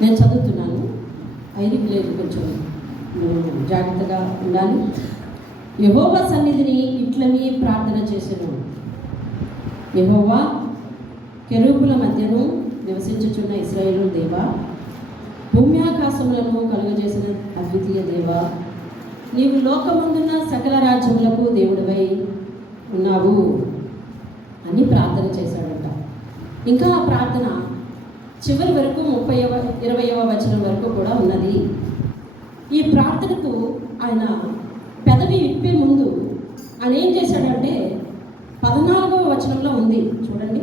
నేను చదువుతున్నాను. ఐదికి లేదు, కొంచెం జాగ్రత్తగా ఉండాలి. యెహోవా సన్నిధిని ఇట్లని ప్రార్థన చేసెను. యెహోవా, కెరూబుల మధ్యను నివసించుచున్న ఇశ్రాయేలు దేవా, భూమి ఆకాశములను కలుగజేసిన అద్వితీయ దేవా, నీవు లోకమందున్న సకల రాజ్యములకు దేవుడివై ఉన్నావు అని ప్రార్థన చేశాడంట. ఇంకా ఆ ప్రార్థన చివరి వరకు 20వ వచనం వరకు కూడా ఉన్నది. ఈ ప్రార్థనకు ఆయన పెదవి విప్పే ముందు ఆయన ఏం చేశాడంటే 14వ వచనంలో ఉంది చూడండి.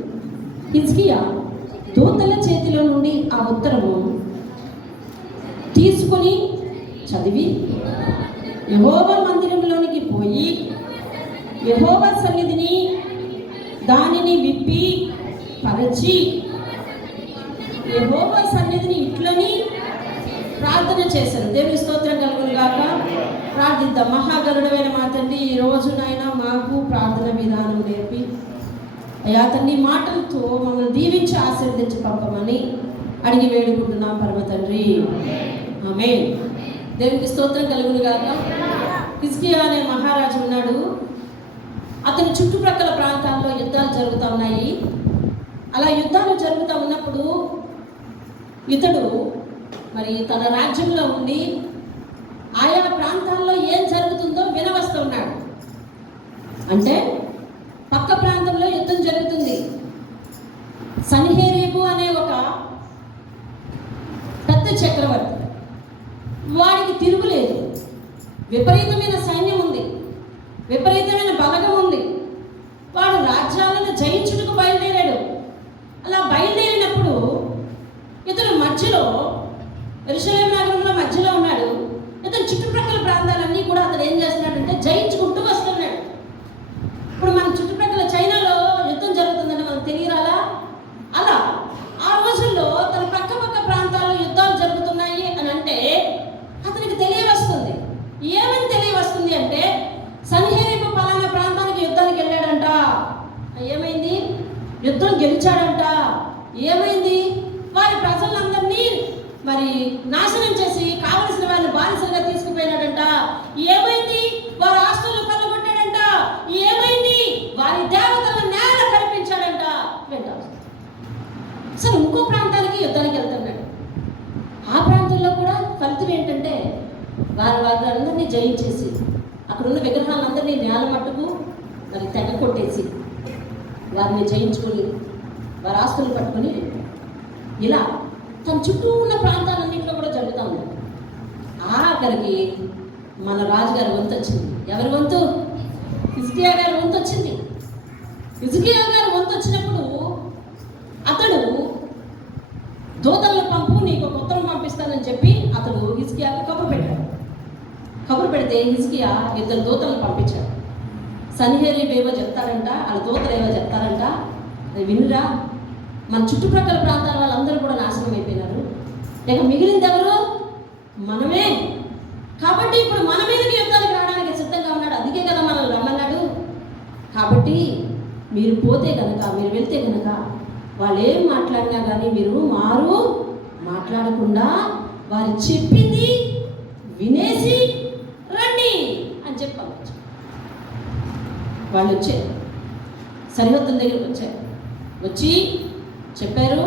హిజ్కియా దూతల చేతిలో నుండి ఆ ఉత్తరము తీసుకొని చదివి యెహోవా మందిరంలోనికి పోయి యెహోవా సన్నిధిని దానిని విప్పి పరచి యెహోవా సన్నిధిని ఇట్లని ప్రార్థన చేశారు. దేవుని స్తోత్రం కలుగును గాక. ప్రార్థిద్దాం. మహాగరుడమైన మా తండ్రి, ఈ రోజునైనా మాకు ప్రార్థన విధానం నేర్పి అయ్యా తండ్రి మాటలతో మమ్మల్ని దీవించి ఆశీర్వదించి పంపమని అడిగి వేడుకుంటున్నాం పరమ తండ్రి. ఆమేన్. దేవునికి స్తోత్రం కలుగును గాక. హిజ్కియా అనే మహారాజు ఉన్నాడు. అతని చుట్టుప్రక్కల ప్రాంతాల్లో యుద్ధాలు జరుగుతూ ఉన్నాయి. అలా యుద్ధాలు జరుగుతూ ఉన్నప్పుడు ఇతడు మరి తన రాజ్యంలో ఉండి ఆయా ప్రాంతాల్లో ఏం జరుగుతుందో వినవస్తూ ఉన్నాడు. అంటే పక్క ప్రాంతంలో యుద్ధం జరుగుతుంది. సన్హెరీబు అనే ఒక పెద్ద చక్రవర్తి, వాడికి తిరుగులేదు. విపరీతమైన సైన్యం ఉంది, విపరీతమైన బలగం ఉంది. వాడు రాజ్యాలను జయించుటకు బయలుదేరాడు. అలా బయలుదేరినప్పుడు ఇతను మధ్యలో యెరూషలేము నగరంలో మధ్యలో ఉన్నాడు. ఇతను చుట్టుప్రక్కల ప్రాంతాలన్నీ కూడా అతను ఏం చేస్తున్నాడంటే జయించుకుంటూ వస్తున్నాడు. ఇప్పుడు మన చుట్టుప్రక్కల చైనాలో యుద్ధం జరుగుతుందని మనకు తెలియరాలా? అలా ఆ రోజుల్లో తన పక్క ప్రాంతాల్లో యుద్ధాలు జరుగుతున్నాయి అని అంటే అతనికి తెలియవస్తుంది. ఏమని తెలియవస్తుంది అంటే సన్హెరీబు పలానా ప్రాంతానికి యుద్ధానికి వెళ్ళాడంట. ఏమైంది? యుద్ధం గెలిచాడంట. ఏమైంది? వారి ప్రజలందరినీ మరి నాశనం చేసి కావలసిన వారిని బానిసలుగా తీసుకుపోయినాడంట. ఏమైంది? వారి ఆస్తులు కొల్లగొట్టాడంట. ఏమైంది? వారి దేవతలను నేల కల్పించాడంట. వింటాం. అసలు ఇంకో ప్రాంతానికి యుద్ధానికి వెళ్తున్నాడు. ఆ ప్రాంతంలో కూడా ఫలితం ఏంటంటే వారందరినీ జయించేసి అక్కడున్న విగ్రహాలందరినీ నేల మట్టుకు మరి తెగ కొట్టేసి వారిని జయించుకొని వారి ఆస్తులు పట్టుకొని ఇలా తన చుట్టూ ఉన్న ప్రాంతాలన్నింటిలో కూడా జరుగుతూ ఉంది. ఆఖరికి మన రాజుగారి వంతు వచ్చింది. ఎవరి వంతు? హిజ్కియా గారి వంతు వచ్చింది. హిజ్కియా గారి వంతు వచ్చినప్పుడు అతడు దూతలను పంపు, నీకు ఒక ఉత్తరం పంపిస్తానని చెప్పి అతడు హిజ్కియాకి కబురు పెట్టాడు. కబురు పెడితే హిజ్కియా 2 దూతలను పంపించాడు. సన్హెరీబు ఏవో చెప్తారంట, వాళ్ళ దూతలు ఏవో చెప్తారంట, వినురా, మన చుట్టుప్రక్కల ప్రాంతాల వాళ్ళందరూ కూడా నాశనం అయిపోయినారు. ఇక మిగిలింది ఎవరు? మనమే. కాబట్టి ఇప్పుడు మన మీదకి యుద్ధానికి రావడానికి సిద్ధంగా ఉన్నాడు. అందుకే కదా మనల్ని రమ్మన్నాడు. కాబట్టి మీరు పోతే కనుక, మీరు వెళ్తే కనుక వాళ్ళు ఏం మాట్లాడినా కానీ మీరు మాట్లాడకుండా వారు చెప్పింది వినేసి రండి అని చెప్పాలి. వాళ్ళు వచ్చారు, సరిహద్దుల దగ్గరికి వచ్చారు. వచ్చి చెప్పారు,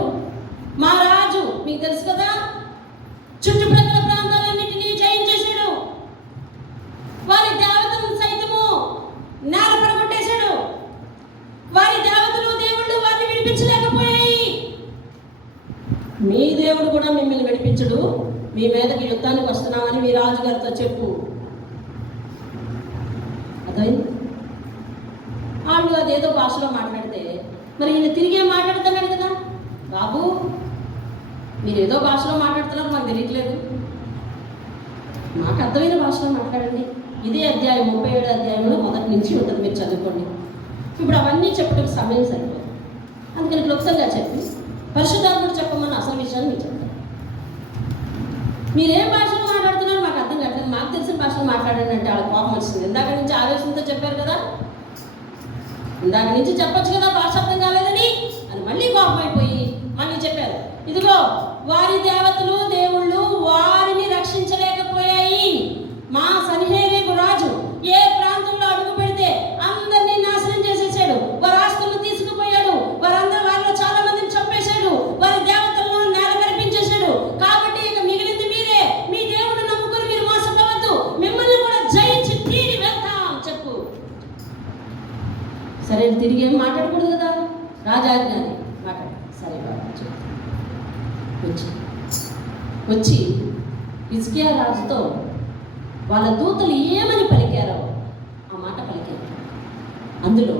మా రాజు మీకు తెలుసు కదా, చుట్టుప్రక్కల ప్రాంతాలన్నింటినీ జయించేశాడు. వారి దేవతలను సైతము నేల పడగొట్టేశాడు. వారి దేవతలు దేవుళ్ళు వారిని విడిపించలేకపోయాయి. మీ దేవుడు కూడా మిమ్మల్ని విడిపించడు. మీ మీదకి యుద్ధానికి వస్తున్నామని మీ రాజుగారితో చెప్పు. అదే వాళ్ళు అదేదో భాషలో మాట్లాడితే మరి ఈయన తిరిగే మాట్లాడుతున్నాడు కదా, బాబు మీరు ఏదో భాషలో మాట్లాడుతున్నారు, మాకు తెలియట్లేదు, మాకు అర్థమైన భాషలో మాట్లాడండి. ఇదే అధ్యాయం 37 అధ్యాయంలో మొదటి నుంచి ఉంటుంది, మీరు చదువుకోండి. ఇప్పుడు అవన్నీ చెప్పడం సమయం సరిపోదు. అందుకని క్లుప్తంగా చెప్పి పరిశుద్ధాత్ముడు చెప్పమని అసలు విషయాన్ని మీరు చెప్తారు. మీరేం భాషలో మాట్లాడుతున్నారో మాకు అర్థం కావట్లేదు, మాకు తెలిసిన భాషలో మాట్లాడండి అంటే వాళ్ళ కోపం వచ్చింది. ఇందాక నుంచి ఆవేశంతో చెప్పారు కదా, ఇందాక నుంచి చెప్పొచ్చు కదా భాష అర్థం కాలేదని అని మళ్ళీ కోపం అయిపోయి మళ్ళీ చెప్పారు. రాజాజ్ఞ అని మాట్లాడు. సరే బాబు వచ్చి హిజ్కియా రాజుతో వాళ్ళ దూతలు ఏమని పలికారో ఆ మాట పలికారు. అందులో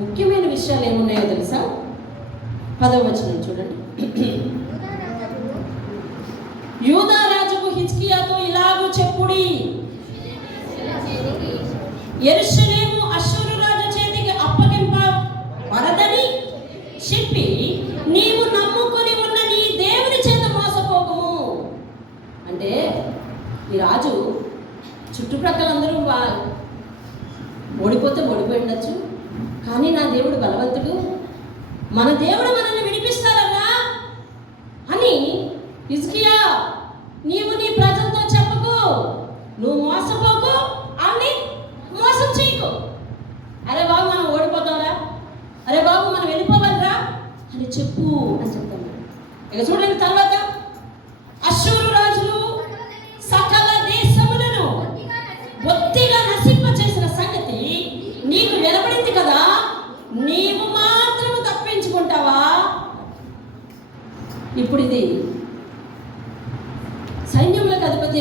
ముఖ్యమైన విషయాలు ఏమున్నాయో తెలుసా? 10వ వచనం చూడండి. యూదా రాజుకు హిజ్కియాతో ఇలాగూ చెప్పుడి, యెరూషలేము అష్షూరు రాజు చేతికి అప్పగింపబడదని చెప్పి నీవు నమ్ముకొని ఉన్న నీ దేవుని చేత మోసపోకము. అంటే ఈ రాజు చుట్టుప్రక్కల అందరూ ఓడిపోతే ఓడిపోయి ఉండొచ్చు, కానీ నా దేవుడు బలవంతుడు, మన దేవుడు మనల్ని విడిపిస్తారన్నా అని హిజ్కియా నీవు నీ ప్రజలతో చెప్పకు, నువ్వు మోసపోకు, అని మోసం చేయకు. అరే బాబు మనం ఓడిపోతాంరా, అరే బాబు మనం వెళ్ళిపోవాలిరా అని చెప్పు అని చెప్తాను. ఇక చూడండి తర్వాత, అష్షూరు రాజులు సకల దేశములను బొత్తిగా నశింప చేసిన సంగతి నీకు వినపడింది కదా, నీవు మాత్రము తప్పించుకుంటావా? ఇప్పుడు ఇది సైన్యములకు అధిపతి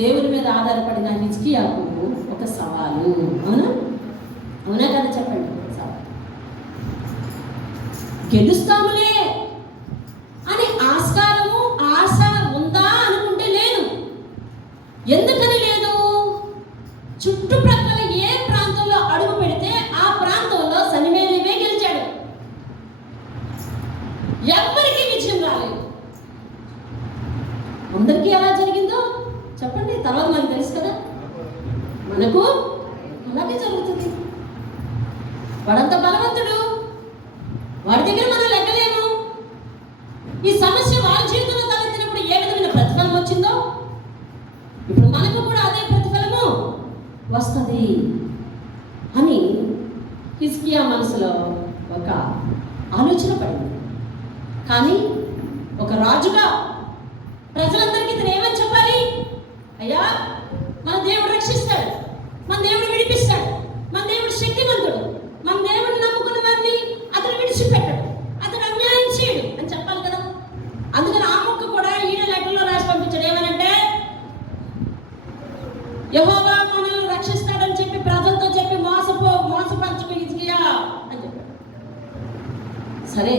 దేవుని మీద ఆధారపడిన హిజ్కియాకు ఒక సవాలు. అవునా అవునా కదా చెప్పండి. గెలుస్తాములే అని ఆస్కారము ఆశ ఉందా అనుకుంటే లేదు. ఎందుకని లేదు? చుట్టుప్రక్కల ఏ ప్రాంతంలో అడుగు పెడితే ఆ ప్రాంతంలో సనిమేలివే గెలిచాడు. ఎవ్వరికీ విజయం రాలేదు. అందరికీ ఎలా జరిగిందో చెప్పండి, తర్వాత మనకు తెలుసు కదా. మనకు అలాగే జరుగుతుంది. వాడంత బలవంతుడు, వాడి దగ్గర మనం లెక్కలేము. ఈ సమస్య వారి జీవితంలో తలెత్తినప్పుడు ఏ విధమైన ప్రతిఫలం వచ్చిందో ఇప్పుడు మనకు కూడా అదే ప్రతిఫలము వస్తుంది అని హిజ్కియా మనసులో ఒక ఆలోచన పడింది. కానీ ఒక రాజుగా ప్రజలందరికీ ఇతను ఏమని చెప్పాలి? అయ్యా మన దేవుడు రక్షిస్తాడు, మన దేవుడు విడిపిస్తాడు, మన దేవుడు శక్తివంతుడు, మన దేవుడిని నమ్ముకున్న వారిని అతను విడిచిపెట్టాడు, అతను అన్యాయం చేయడు అని చెప్పాలి కదా. అందుకని ఆ మొక్క కూడా ఈయన లెటర్లో రాసి పంపించాడు. ఏమనంటే యెహోవా మనల్ని రక్షిస్తాడని చెప్పి ప్రజలతో చెప్పి మోసపరచుకు హిజ్కియా అని చెప్పాడు. సరే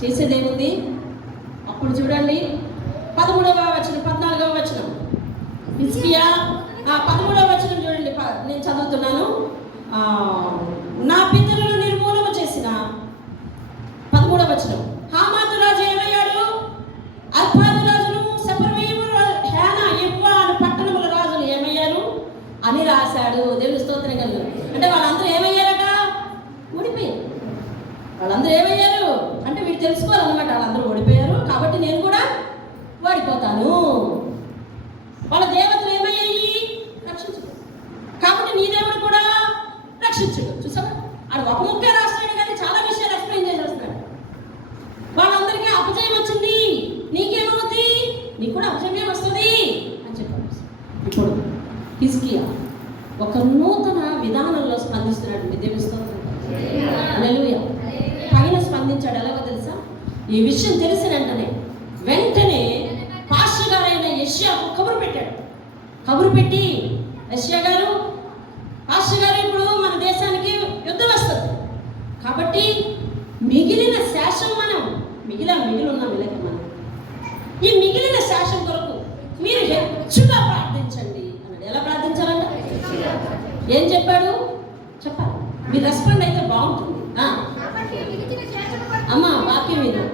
చేసేదేముంది? అప్పుడు చూడండి 13వ వచనం 14వ వచనం హిజ్కియా 13వ వచనం చూడండి, నేను చదువుతున్నాను. నా పితరులను నిర్మూలన చేసిన 13వ వచనం, హామాతు రాజు ఏమయ్యాడు? అర్పాదు రాజును సెపర్వీము హేన ఇవ్వా అను పట్టణముల రాజులు ఏమయ్యారు అని రాశాడు. దేవుని స్తోత్రం కలుగు. అంటే వాళ్ళందరూ ఏమయ్యారట? ఓడిపోయారు. వాళ్ళందరూ ఏమయ్యారు అంటే వీడు తెలుసుకోవాలన్నమాట. వాళ్ళందరూ ఓడిపోయారు కాబట్టి నేను కూడా ఓడిపోతాను. వాళ్ళ దేవతలు ఏమయ్యాయి? రక్షించడు. కాబట్టి నీ దేవుడు కూడా రక్షించడు. చూసావా, ఆడు ఒక ముక్కే రాస్తాడు కానీ చాలా విషయాలు ఎక్స్ప్లెయిన్ చేసేస్తాడు. వాళ్ళందరికీ అపజయం వచ్చింది, నీకేమవుతుంది? నీకు కూడా అపజయమే వస్తుంది అని చెప్పాడు. ఇప్పుడు హిజ్కియా ఒక నూతన విధానంలో స్పందిస్తున్నాడు. దేవుని స్తోత్రం. హల్లెలూయా. పైన స్పందించాడు. ఎలాగో తెలుసా? ఈ విషయం తెలిసిన వెంటనే పాస్టర్ గారైన యెషయాకు కబురు పెట్టాడు. కబురు పెట్టి, యెషయా గారు, పాస్టర్ గారు, ఇప్పుడు మన దేశానికి యుద్ధం వస్తుంది కాబట్టి మిగిలిన శేషం మిగిలి ఉన్నాం వీళ్ళకి మనం ఈ మిగిలిన శేషం కొరకు మీరు హెచ్చుగా ప్రార్థించండి అన్నాడు. ఎలా ప్రార్థించాలంట? ఏం చెప్పాడు చెప్పాలి. మీ రెస్పాండ్ అయితే బాగుంటుంది. అమ్మ వాక్యం విను.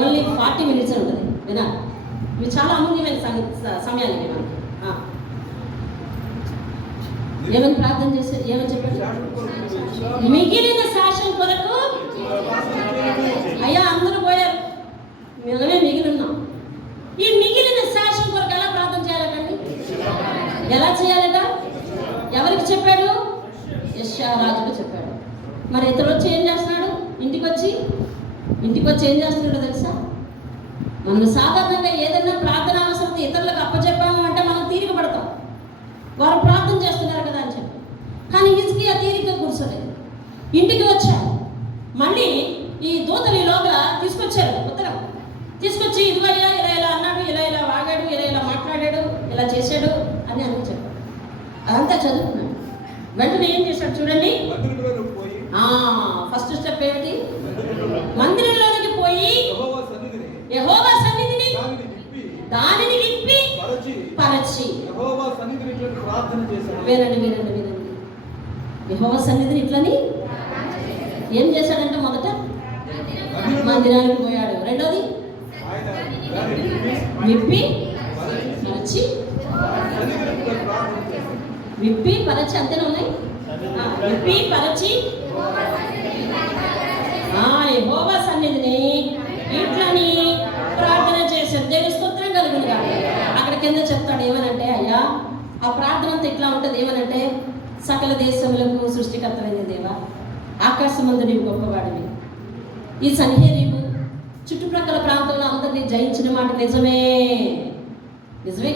ఓన్లీ 40 minutes ఉంటుంది. వినా ఇవి చాలా అమూల్యమైన సమయాలు ఇవి మనకి. ఏమని ప్రార్థన చేస్తే ఏమని చెప్పాడు? మిగిలిన శాసనం కొరకు. అయ్యా అందరూ పోయారు, మనమే మిగిలి ఉన్నాం. ఈ మిగిలిన శాసనం కొరకు ఎలా ప్రార్థన చేయాలండి? ఎలా చేయాలట? ఎవరికి చెప్పాడు? యెషయా రాజుకు చెప్పాడు. మరి ఇతను వచ్చి ఏం చేస్తున్నాడు? ఇంటికి వచ్చి ఏం చేస్తున్నాడో తెలుసా? మనం సాధారణంగా ఏదైనా ప్రార్థన అవసరం ఇతరులకు అప్పచెప్పాము అంటే మనం తీరిక పడతాం, వారు ప్రార్థన చేస్తున్నారు కదా అని చెప్పి. కానీ హిజ్కియా తీరిక కూర్చోలేదు. ఇంటికి వచ్చాడు. మళ్ళీ ఈ దూతలు ఈ లోపల తీసుకొచ్చారు ఉత్తరం. తీసుకొచ్చి ఇదిగయ్యా ఇలా ఇలా అన్నాడు, ఇలా ఇలా వాగాడు, ఇలా ఇలా మాట్లాడాడు, ఇలా చేశాడు అని అన్నీ చెప్పాడు. అదంతా చదువుకున్నాడు. వెంటనే ఏం చేశాడు చూడండి. ఫస్ట్ స్టెప్ ఏమిటి? మందిరంలోనికి పోయి యెహోవా సన్నిధిని దానిని విప్పి పరచి. వినండి. యెహోవా సన్నిధిని ఇట్లని ఏం చేశాడంటే, మొదట మందిరానికి పోయాడు. రెండోది విప్పి పరచి. విప్పి పరచి అంతేనా ఉన్నాయి? విప్పి పరచి యెహోవా సన్నిధిని ఇట్లని ప్రార్థన చేశాడు. దేవుని స్తోత్రం కలుగును గాక. అక్కడ కింద చెప్తాడు ఏమనంటే, అయ్యా ఆ ప్రార్థన అంతా ఇట్లా ఉంటుంది. ఏమనంటే, సకల దేశములకు సృష్టికర్తలైన దేవా, ఆకాశమందు నీవు గొప్పవాడివి. ఈ సన్హెరీబు చుట్టుప్రక్కల ప్రాంతంలో అందరినీ జయించిన మాట నిజమే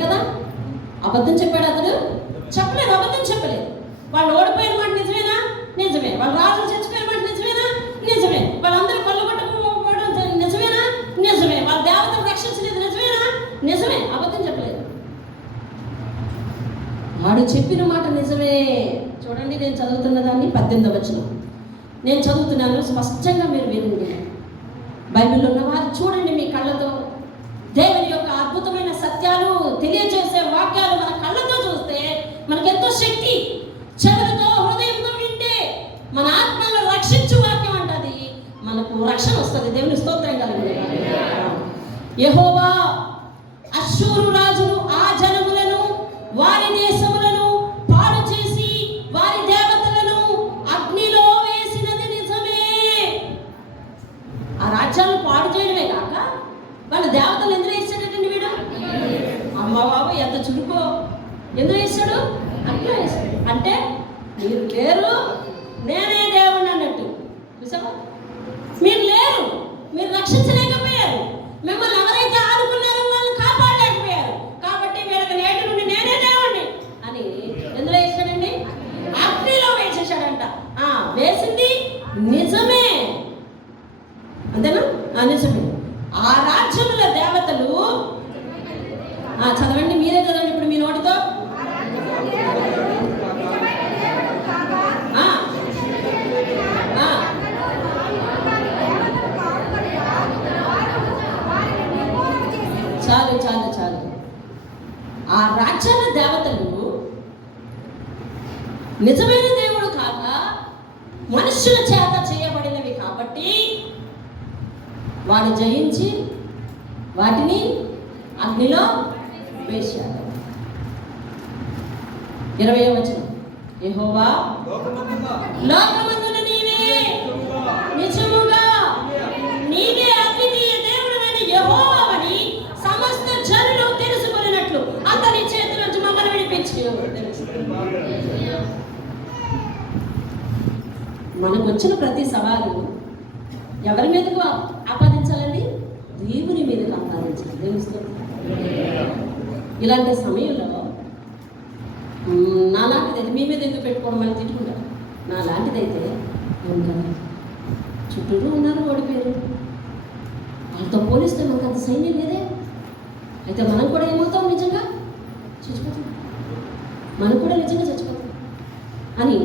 కదా? అబద్ధం చెప్పాడు అతడు? చెప్పలేదు, అబద్ధం చెప్పలేదు. వాళ్ళు ఓడిపోయిన మాట నిజమేనా? నిజమే. వాళ్ళ రాజులు చచ్చిపోయిన మాట నిజమేనా? నిజమే. వాళ్ళందరూ కొల్లగొట్టకపోవడం నిజమేనా? నిజమే. వాళ్ళ దేవతను రక్షించలేదు నిజమేనా? నిజమే. అబద్ధం చెప్పలేదు. వాడు చెప్పిన మాట నిజమే. చూడండి, నేను చదువుతున్న దాన్ని 18వ వచనం నేను చదువుతున్నాను. స్పష్టంగా మీరు వినండి. బైబిల్లో ఉన్నవారు చూడండి మీ కళ్ళతో. దేవుని యొక్క అద్భుతమైన సత్యాలు తెలియజేసే వాక్యాలు మన కళ్ళతో చూస్తే మనకెంతో శక్తి. చెవులతో హృదయంతో వింటే మన ఆత్మను రక్షించు వాక్యం అంటది, మనకు రక్షణ వస్తుంది. దేవుని స్తోత్రం కలుగును. యెహోవా అష్షూరు రాజులు ఆ జనములను వారి దేశములను పాడు చేసి వారి దేవతలను అగ్నిలో వేసినది నిజమే. ఆ రాజ్యాలను పాడు చేయడమే కాక వాళ్ళ దేవతలు ఎందులో వేసాడటండి వీడు? అమ్మ బాబు ఎంత చురుకో! ఎందులో వేసాడు? అగ్నిలో వేసాడు. అంటే మీరు లేరు, నేనే దేవుణ్ణి అన్నట్టు. చూసావా? మీరు లేరు, మీరు రక్షించలేకపోయారు. మిమ్మల్ని ఎవరైతే ఆదుకున్నారో వాళ్ళని కాపాడలేకపోయారు. కాబట్టి వీళ్ళకి నేటి నుండి నేనే దేవుణ్ణి అని ఎందులో వేసాడండి? అగ్నిలో వేసేసాడంట. వేసింది నిజమే. అంతేనా? నిజమే. ఆ రాజ్యముల దేవతలు చదవండి, మీరే చదవండి ఇప్పుడు మీ నోటితో. చాలు. ఆ రాజ్యాల దేవతలు నిజమైన దేవుడు కాక మనుష్యుల చేత చేయబడినవి కాబట్టి వాడు జయించి వాటిని అగ్నిలో వేశాడు. 20వ వచనం. యెహోవా లోకమందున నీవే నిజముగా నీవే అద్వితీయ దేవుడైన యెహోవావని సమస్త జనులు తెలుసుకొనినట్లు అతని చేతి నుంచి మమ్మల్ని విడిపించు. మనకు వచ్చిన ప్రతి సవాలు ఎవరి మీదకు ఆపాదించాలండి? దేవుని మీదకు ఆపాదించాలి. దేవుని ఇలాంటి సమయంలో నా లాంటిదైతే మీ మీద ఎందుకు పెట్టుకోవడం అని తిట్టుకుంటారు. నా లాంటిదైతే కదా చుట్టూరు ఉన్నారు, ఓడిపోయారు. వాళ్ళతో పోలిస్తే మనకు అంత సైన్యం లేదే. అయితే మనం కూడా ఏమవుతాం? నిజంగా చచ్చిపోతాం. మనం కూడా నిజంగా చచ్చిపోతాం అని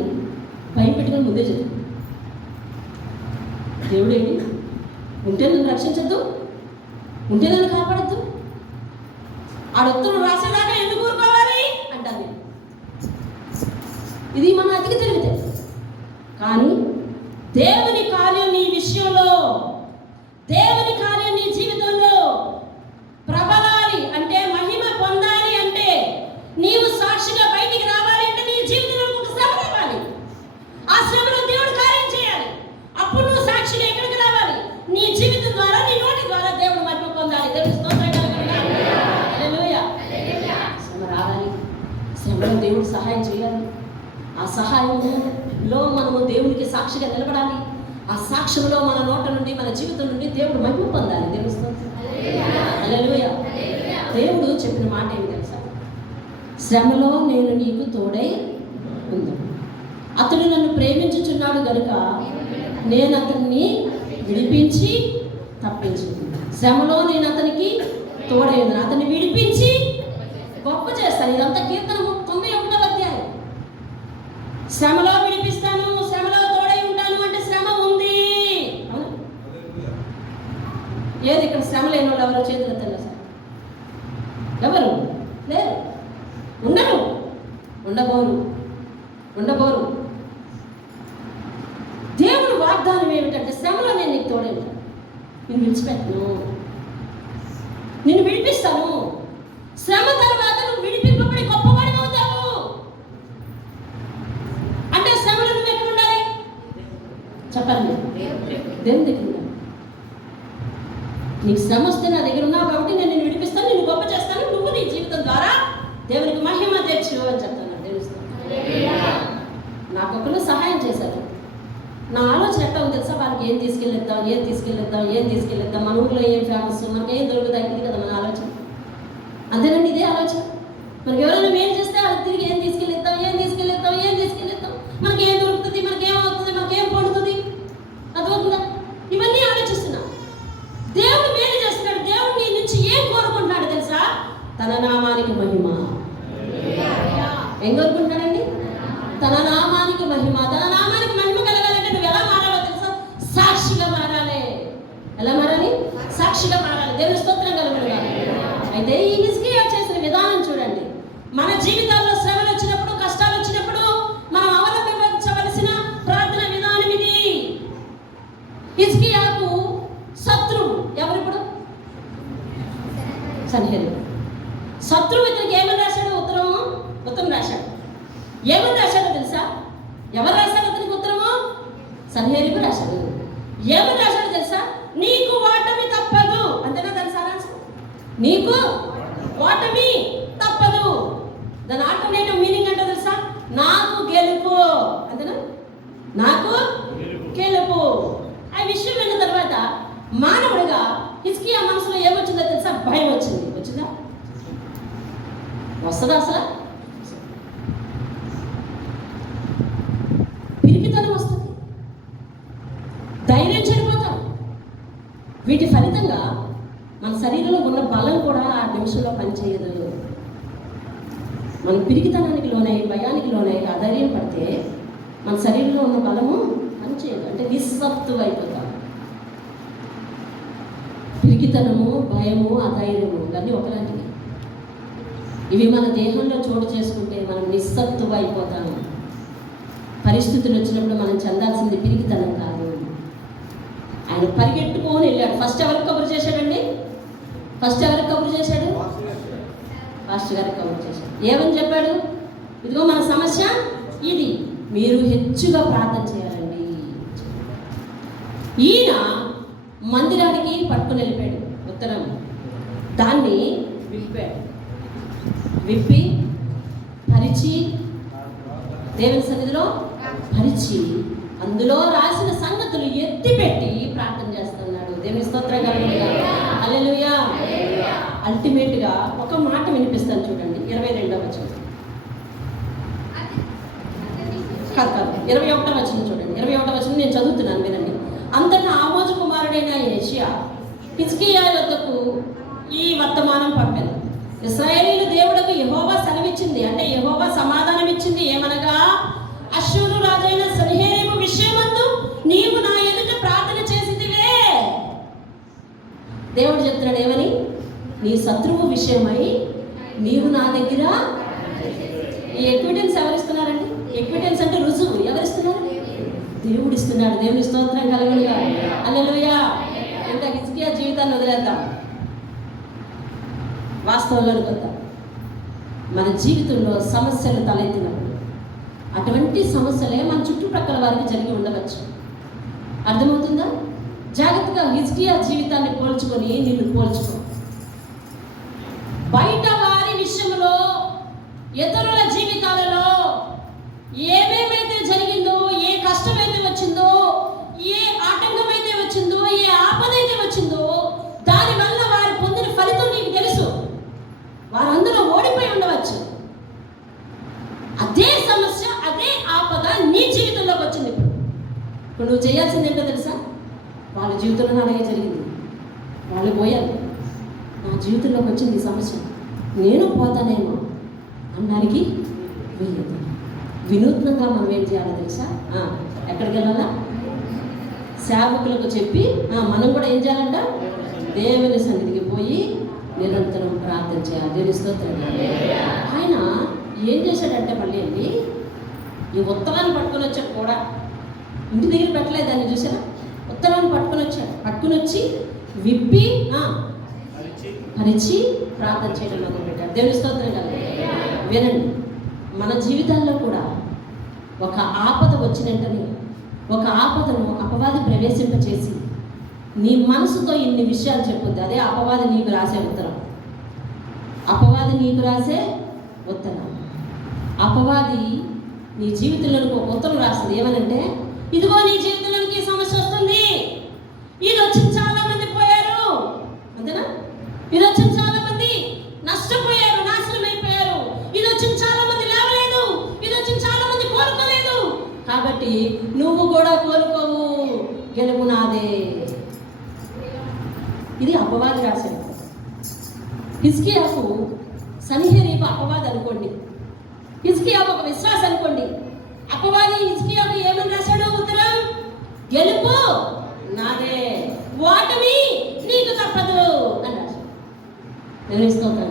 భయం పెట్టుకొని ముందే చదువు. దేవుడేంటి? ఉంటే నన్ను రక్షించద్దు, ఉంటే నన్ను కాపాడద్దు, ఆడొత్తులు రాసేదాకా ఎందుకు ఊరుకోవాలి అంటారు. ఇది మన అతికి తెలివితే. కానీ దేవుని కార్యం నీ విషయంలో, దేవుని కార్యం నీ జీవితంలో ప్రబలాలి అంటే, మహిమ పొందాలి అంటే, నీవు సాక్షిగా బయటికి రావాలి అంటే నీ జీవితంలో ఒక శ్రమ రావాలి. ఆ శ్రమలో దేవుడు కార్యం చేయాలి. అప్పుడు నువ్వు సాక్షిగా ఎక్కడికి రావాలి? నీ జీవితం ద్వారా, నీ నోటి ద్వారా దేవుడు మహిమ పొందాలి. దేవుడు స్తోత్రం కలుగును. హల్లెలూయా. శ్రమ రావాలి, శ్రమలో దేవుడు సహాయం చేయాలి. ఆ సహాయంలో మనము దేవునికి సాక్షిగా నిలబడాలి. ఆ సాక్ష్యంలో మన నోట నుండి, మన జీవితం నుండి దేవుడు మహిమ పొందాలి. దేవుడు స్తోత్రం. హల్లెలూయా. దేవుడు చెప్పిన మాట ఏమి తెలుసా? శ్రమలో నేను నీకు తోడై ఉందాను. అతడు నన్ను ప్రేమించుచున్నాడు గనుక నేను అతన్ని విడిపించి తప్పించు. శ్రమలో నేను అతనికి తోడైంది, అతన్ని విడిపించి గొప్ప చేస్తాను. ఇదంతా కీర్తన 91వ అధ్యాయం. శ్రమలో విడిపిస్తాను, శ్రమలో తోడై ఉంటాను అంటే శ్రమ ఉంది. ఏది ఇక్కడ శ్రమ లేని వాళ్ళు ఎవరో చేతులు ఎత్తండి సార్. ఎవరు లేరు, ఉండరు, ఉండబోరు. దేవుడు వాగ్దానం ఏమిటంటే శ్రమలో నేను నీకు తోడై ఉంటాను, నేను విడిచిపెట్టను, నిన్ను విడిపిస్తాను. శ్రమ తర్వాత నువ్వు విడిపింపబడి గొప్పవాడి అవుతావు. అంటే శ్రమలో నువ్వు ఎక్కడ ఉండాలి చెప్పండి? దేవుని దగ్గర ఉండాలి. నీకు శ్రమ వస్తే నా దగ్గర ఉన్నావు కాబట్టి నేను నిన్ను విడిపిస్తాను, నిన్ను గొప్ప చేస్తాను, నువ్వు నీ జీవితం ద్వారా దేవునికి మహిమ తెచ్చు అని చెప్తాను. తెలుస్తాను. నాకొకరు సహాయం చేశారు. నా ఆలోచన ఎట్లా ఉంది తెలుసా? వాళ్ళకి ఏం తీసుకెళ్ళిద్దాం, మన ఊళ్ళో ఏం ఫేమస్, మనకి ఏం దొరుకుతాయి, ఇది కదా మన ఆలోచన. అంతేనండి, ఇదే ఆలోచన. మనకి ఎవరైనా మేలు చేస్తే వాళ్ళకి తిరిగి ఏం తీసుకెళ్ళిద్దాం, మనకి ఏం దొరుకుతుంది, మనకేమవుతుంది, మనకేం పడుతుంది, అదవుతుందా, ఇవన్నీ ఆలోచిస్తున్నాం. దేవుడు మేలు చేస్తున్నాడు. దేవుడు నీ నుంచి ఏం కోరుకుంటున్నాడు తెలుసా? తన నామానికి మహిమ. ఏం కోరుకుంటున్నాడండి? తన నామానికి మహిమ. తన నామానికి మహిమ కలగాలంటే నువ్వు ఎలా మారాలో తెలుసా? సాక్షిగా మారాలి. ఎలా మారాలి? సాక్షిగా మారాలి. దేవుని స్తోత్రం కలగాలి. అయితే ఈ హిజ్కియా చేసిన విధానం చూడండి. మన జీవితాల్లో శ్రమలు వచ్చినప్పుడు, కష్టాలు వచ్చినప్పుడు మనం అవలంబించవలసిన ప్రార్థన విధానం ఇది. హిజ్కియాకు శత్రువు ఎవరు? ఇప్పుడు సన్హెరీబు. శత్రువు ఇతనికి ఏమని రాశాడు? ఉత్తరం రాశాడు. ఏమని రాశాడో తెలుసా? ఎవరు రాశాడు అతనికి ఉత్తరము? సన్హెరీబు రాశాడు. ఏమని రాశాడో తెలుసా? నీకు ఓటమి తప్పదు. అంతేనా దాని సారాంశం? నీకు ఓటమి తప్పదు. దాని ఆల్టర్నేటివ్ మీనింగ్ అంటే తెలుసా? నాకు గెలుపు. అంతేనా? నాకు గెలుపు. ఆ విషయం విన్న తర్వాత మానవుడిగా హిజ్కియా మనసులో ఏమొచ్చిందో తెలుసా? భయం వచ్చింది. వచ్చిందా? వస్తుందా అసలు? పిరికితనం వస్తుంది, ధైర్యం చెడిపోతాం. వీటి ఫలితంగా మన శరీరంలో ఉన్న బలం కూడా ఆ నిమిషంలో పనిచేయదు. మనం పిరికితనానికి లోనై, భయానికి లోనై, అధైర్యం పడితే మన శరీరంలో ఉన్న బలము పనిచేయదు. అంటే నిస్సత్తువ అయిపోతాం. పిరికితనము, భయము, అధైర్యము ఇవన్నీ ఒకలాంటివి. ఇవి మన దేహంలో చోటు చేసుకుంటే మనం నిస్సత్తువ అయిపోతాము. పరిస్థితులు వచ్చినప్పుడు మనం చెందాల్సింది పిరికితనం కాదు. ఆయన పరిగెట్టుకొని వెళ్ళాడు. ఫస్ట్ ఎవరికి కబురు చేశాడండి? పాస్టర్ గారికి కబురు చేశాడు. ఏమని చెప్పాడు? ఇదిగో మన సమస్య ఇది, మీరు హెచ్చుగా ప్రార్థన చేయాలండి. ఈయన మందిరానికి పట్టుకుని వెళ్ళిపోయాడు ఉత్తరం. దాన్ని విప్పి పరిచి దేవుని సన్నిధిలో పరిచి అందులో రాసిన సంగతులు ఎత్తిపెట్టి ప్రార్థన చేస్తున్నాడు. దేవుని స్తోత్రం కలుగునుగాక. హల్లెలూయా. అల్టిమేట్ గా ఒక మాట వినిపిస్తాను చూడండి. 22వ వచనం కాదు 21వ వచనం చూడండి. 21వ వచనం నేను చదువుతున్నాను, వినండి. అంతటా ఆమోజు కుమారుడైన యెషయా హిజ్కియా యొద్దకు ఈ వర్తమానం పంపాను. ఇశ్రాయేలీయుల దేవుడకు యెహోవా సెలవిచ్చింది, అంటే యెహోవా సమాధానం ఇచ్చింది. ఏమనగా, అష్షూరు రాజైన సన్హెరీబు విషయమందు నీవు నా ఎదుట ప్రార్థన చేసితివే. దేవుడు చెప్తున్నాడు ఏమని? నీ శత్రువు విషయమై నీవు నా దగ్గర. ఈ ఎక్విడెన్స్ ఎవరిస్తున్నారండి? ఎక్విడెన్స్ అంటే రుజువు ఎవరిస్తున్నారు? దేవుడు ఇస్తున్నాడు. దేవుని స్తోత్రం కలుగునుగా. హల్లెలూయా. ఇంకా హిజ్కియా జీవితాన్ని వదిలేద్దాం, వాస్తవంలోకి వద్దాం. మన జీవితంలో సమస్యలు తలెత్తినప్పుడు అటువంటి సమస్యలే మన చుట్టుప్రక్కల వారికి జరిగి ఉండవచ్చు. అర్థమవుతుందా? జాగ్రత్తగా హిజ్కియా జీవితాన్ని పోల్చుకొని నిన్ను పోల్చుకో. బయట వారి విషయంలో, ఇతరుల జీవితాలలో ఏమేమైతే జరిగిందో, ఏ కష్టమైతే వచ్చిందో, ఏ ఆటంకమైతే వచ్చిందో, ఏ ఆపదైతే వచ్చిందో, దానివల్ల వారు పొందిన ఫలితం నీకు తెలుసు. వారందరూ ఓడిపోయి ఉండవచ్చు. అదే సమస్య, అదే ఆపద నీ జీవితంలోకి వచ్చింది. ఇప్పుడు ఇప్పుడు నువ్వు చేయాల్సింది ఏంటో తెలుసా? వాళ్ళ జీవితంలో అలాగే జరిగింది. వాళ్ళు పోయారు, నా జీవితంలోకి వచ్చింది ఈ సమస్య, నేను పోతానేమో అన్నానికి వెళ్ళేది. వినూత్నంగా మనం ఏం చేయాలో తెలుసా? ఎక్కడికి వెళ్ళాలా? సేవకులకు చెప్పి మనం కూడా ఏం చేయాలంట? దేవుని సన్నిధికి పోయి నిరంతరం ప్రార్థన చేయాలి. దేవుని స్తోత్రం. ఆయన ఏం చేశాడంటే మళ్ళీ అండి, ఈ ఉత్తరాన్ని పట్టుకొని వచ్చాడు కూడా, ఇంటి దగ్గర పెట్టలేదు దాన్ని, చూసారా? ఉత్తరాన్ని పట్టుకొని వచ్చాడు, పట్టుకుని వచ్చి విప్పి పరిచి ప్రార్థన చేయడం మొదలుపెట్టాడు. దేవుని స్తోత్రం కదా. వినండి, మన జీవితాల్లో కూడా ఒక ఆపద వచ్చిన వెంటనే, ఒక ఆపదను అపవాది ప్రవేశింపచేసి నీ మనసుతో ఇన్ని విషయాలు చెప్పొద్దు. అదే అపవాది నీకు రాసే ఉత్తరం. అపవాది నీకు రాసే ఉత్తరం. అపవాది నీ జీవితంలోనికి ఒక ఉత్తరం రాస్తుంది. ఏమనంటే, ఇదిగో నీ జీవితంలోనికి ఈ సమస్య వస్తుంది, ఇది వచ్చి చాలా మంది పోయారు, అంతేనా? ఇది వచ్చి చాలా మంది నష్టపోయారు, నాశనం అయిపోయారు, ఇది వచ్చి చాలా మంది లేవలేదు, ఇది వచ్చి చాలా మంది కోలుకోలేదు, కాబట్టి నువ్వు కూడా కోలుకోవు, గెలుపు నాదే. ఇది అపవాది రాశాడు. హిజ్కియాకు సన్హెరీబు అపవాది అనుకోండి, హిజ్కియాకు ఒక విశ్వాసం అనుకోండి. అపవాది హిజ్కియాకు ఏమని రాశాడు ఉత్తరం? గెలుపు నాదే, ఓటమి నీకు తప్పదు అని రాశాడు. నిర్ణయిస్తాను.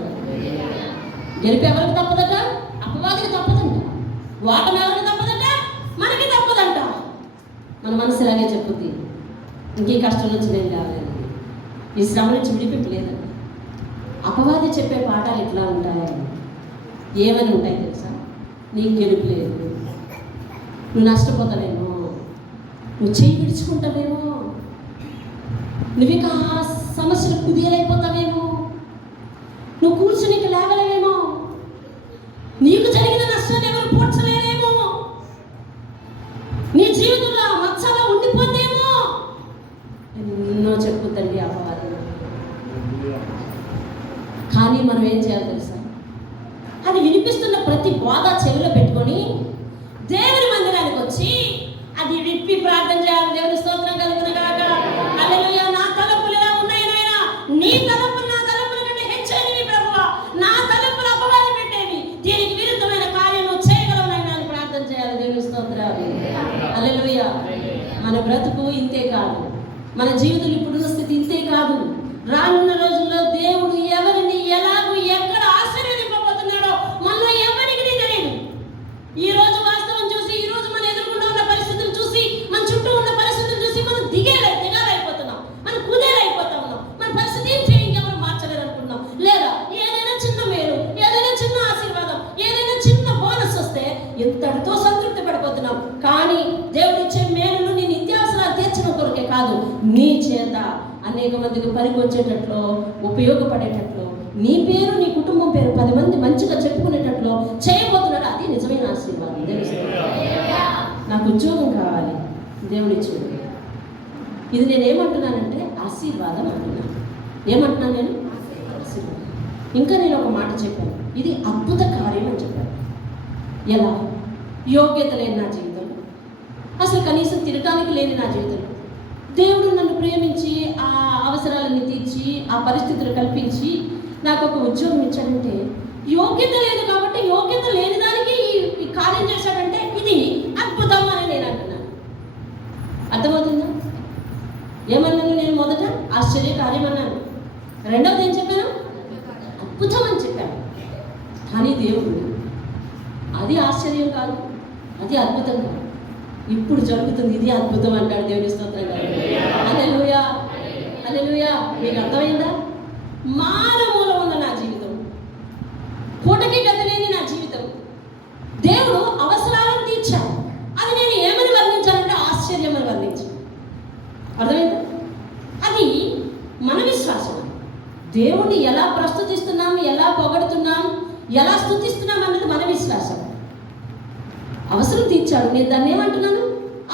గెలుపు ఎవరికి తప్పదట? అపవాదికి తప్పదంట. ఓటమి ఎవరికి తప్పదట? మనకి తప్పదంట. మన మనసు ఇలాగే చెప్పుద్ది, ఇంకే కష్టం నుంచి నేను రాలేదు, ఈ శ్రమ నుంచి విడిపింపు లేదండి. అపవాది చెప్పే పాఠాలు ఎట్లా ఉంటాయి? ఏమని ఉంటాయి తెలుసా? నీకు గెలుపు లేదు, నువ్వు నష్టపోతావేమో, నువ్వు చేయి విడుచుకుంటావేమో, నువ్వు ఇక ఆ సమస్యలు కుదియలేకపోతావేమో, నువ్వు కూర్చునికి లేవలేవేమో, నీకు జరిగిన నష్టాన్ని ఎవరు పోడ్చలేరేమో, నీ జీవితంలో మచ్చలా ఉండిపోతేమో ఎన్నో చెప్పుద్దండి అపవాది. కానీ మనం ఏం చేయాలి తెలుసా? అది వినిపిస్తున్న ప్రతి బోధ చెవిలో పెట్టుకొని దేవుని మందిరానికి వచ్చి అది విప్పి ప్రార్థన చేయాలి. దేవుని స్తోత్రం కలుగునుగాక. హల్లెలూయా. నా తలంపులు ఎలా ఉన్నాయి నాయనా? నీ తలంపులు నా తలంపుల కంటే హెచ్చైనవి ప్రభువా. నా తలంపులు అపవాది పెట్టేవి, దీనికి విరుద్ధమైన కార్యం నువ్వు చేయగలవు నాయనా అని ప్రార్థన చేయాలి. దేవుని స్తోత్రాలు. హల్లెలూయా. మన బ్రతుకు ఇంతే కాదు, మన జీవితం ఇప్పుడున్న స్థితి ఇంతే కాదు. రానున్న రోజుల్లో దేవుడు ఎవరిని ఎలాగూ ఎక్కడ ఆశీర్వదింపబోతున్నాడో మనలో ఎవరికి తెలియదు. ఈ రోజు వాస్తవం చూసి, ఈ రోజు మన ఎదుర్కొంటూ ఉన్న పరిస్థితులు చూసి, మన చుట్టూ ఉన్న పరిస్థితులు చూసి మనం దిగాలైపోతున్నాం, మనం కుదేలైపోతా ఉన్నాం. మన పరిస్థితి ఏం చేయి, ఇంకెవరు మార్చలేరు అనుకున్నాం. లేదా ఏదైనా చిన్న మేలు, ఏదైనా చిన్న ఆశీర్వాదం, ఏదైనా చిన్న బోనస్ వస్తే ఎంతటితో సంతృప్తి పడిపోతున్నాం. కానీ దేవుడిచ్చే మేలును నీ నిత్యావసరాలు తీర్చడం కొరకే కాదు, నీ చేత అనేక మందికి పనికి వచ్చేటట్లు, ఉపయోగపడేటట్లు, నీ పేరు నీ కుటుంబం పేరు 10 మంది మంచిగా చెప్పుకునేటట్లు చేయబోతున్నాడు. అది నిజమైన ఆశీర్వాదం. నాకు ఉద్యోగం కావాలి, దేవుడు ఇచ్చాడు. ఇది నేను ఏమంటున్నానంటే ఆశీర్వాదం అంటున్నాను. ఏమంటున్నాను నేను? ఆశీర్వాదం. ఇంకా నేను ఒక మాట చెప్పాను, ఇది అద్భుత కార్యం అని చెప్పాను. ఎలా? యోగ్యత లేని నా జీవితంలో, అసలు కనీసం తినటానికి లేని నా జీవితంలో దేవుడు నన్ను ప్రేమించి ఆ అవసరాలన్నీ తీర్చి ఆ పరిస్థితులు కల్పించి నాకు ఒక ఉద్యోగం ఇచ్చాడంటే యోగ్యత లేదు కాబట్టి, యోగ్యత లేని దానికి ఈ కార్యం చేశాడంటే ఇది అద్భుతం అని నేను అంటున్నాను. అర్థమవుతుందా? ఏమన్నాను నేను? మొదట ఆశ్చర్యకార్యం అన్నాను, రెండవది ఏం చెప్పాను? అద్భుతం అని చెప్పాను. కానీ దేవుడు అది ఆశ్చర్యం కాదు, అది అద్భుతం కాదు, ఇప్పుడు జరుగుతుంది, ఇది అద్భుతం అంటాడు. దేవుని స్తోత్రం. హల్లెలూయా, హల్లెలూయా. మీకు అర్థమైందా? మానమూల ఉన్న నా జీవితం, పూటకి గతి లేని నా జీవితం, దేవుడు అవసరాలను తీర్చాడు. అది నేను ఏమని వర్ణించాలంటే ఆశ్చర్యం అని వర్ణించాను. అర్థమైందా? అది మన విశ్వాసం. దేవుణ్ణి ఎలా ప్రస్తుతిస్తున్నాం, ఎలా పొగడుతున్నాం, ఎలా స్తుతిస్తున్నాం అన్నది మన విశ్వాసం. అవసరం తీర్చాడు, నేను దాన్ని ఏమంటున్నాను?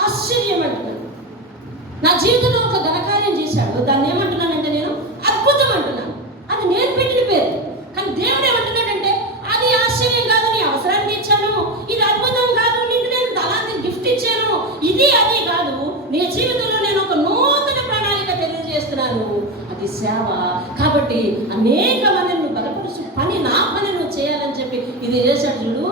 ఆశ్చర్యం అంటున్నాను. నా జీవితంలో ఒక ఘనకార్యం చేశాడు, దాన్ని ఏమంటున్నానంటే నేను అద్భుతం అంటున్నాను. అది నేను పెట్టిన పేరు. కానీ దేవుడు ఏమంటున్నాడంటే అది ఆశ్చర్యం కాదు, నీ అవసరాన్ని తీర్చాను, ఇది అద్భుతం కాదు, నీకు నేను తలాంటి గిఫ్ట్ ఇచ్చాను, ఇది అది కాదు, ఒక నూతన ప్రణాళిక తెలియజేస్తున్నాను, అది సేవ. కాబట్టి అనేక మందిని బలపరుచు పని, నా పని నువ్వు చేయాలని చెప్పి ఇది చేశాడు చూడు.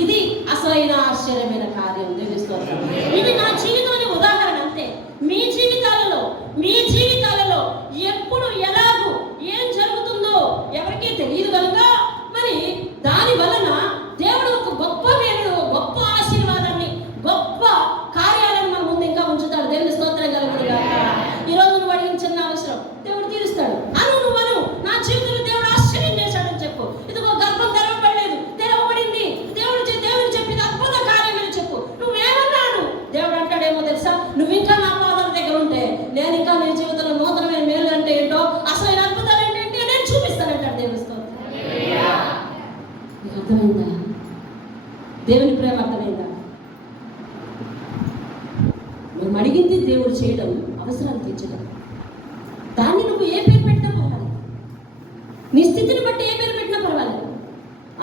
ఇది అసలైన ఆశ్చర్యమైన కార్యం. తెలుస్తోంది. ఇది నా జీవితంలో ఉదాహరణ అంతే. మీ జీవితాలలో ఎప్పుడు ఎలాగూ ఏం జరుగుతుందో ఎవరికీ తెలియదు కనుక మరి దాని వలన దేవుడు ఒక గొప్ప ఆశీర్వాదాన్ని, గొప్ప కార్యాలను మన ముందు ఇంకా ఉంచుతాడు. దేవుని స్తోత్రం కలుగుతుంది. ఈరోజు నువ్వు అడిగిన చిన్న అవసరం దేవుడు తీరుస్తాడు. నువ్వు నా జీవితంలో దేవుడు ఆశ్చర్యం చేశాడని చెప్పు. ఇదిగో గర్భం తెరవబడింది, దేవుడు చెప్పిన అద్భుత కార్యమని చెప్పు. నువ్వేమన్నాడు దేవుడు అంటాడేమో తెలుసా, నువ్వు ఇంకా నా పాదాల దగ్గర ఉంటే నేను ఇంకా నీ జీవితంలో నూతనమైన మేలు అంటే ఏంటో, అసలు అద్భుతాలు ఏంటంటే నేను చూపిస్తానంటాడు. దేవుని స్తోత్రం. నీకు అర్థమైందా? దేవుని ప్రేమ అర్థమైందా? మనం అడిగింది దేవుడు చేయడం, అవసరాలు తీర్చడం. దాన్ని నువ్వు ఏ పేరు పెట్టినా పర్వాలేదు, నీ స్థితిని బట్టి ఏ పేరు పెట్టినా పర్వాలేదు.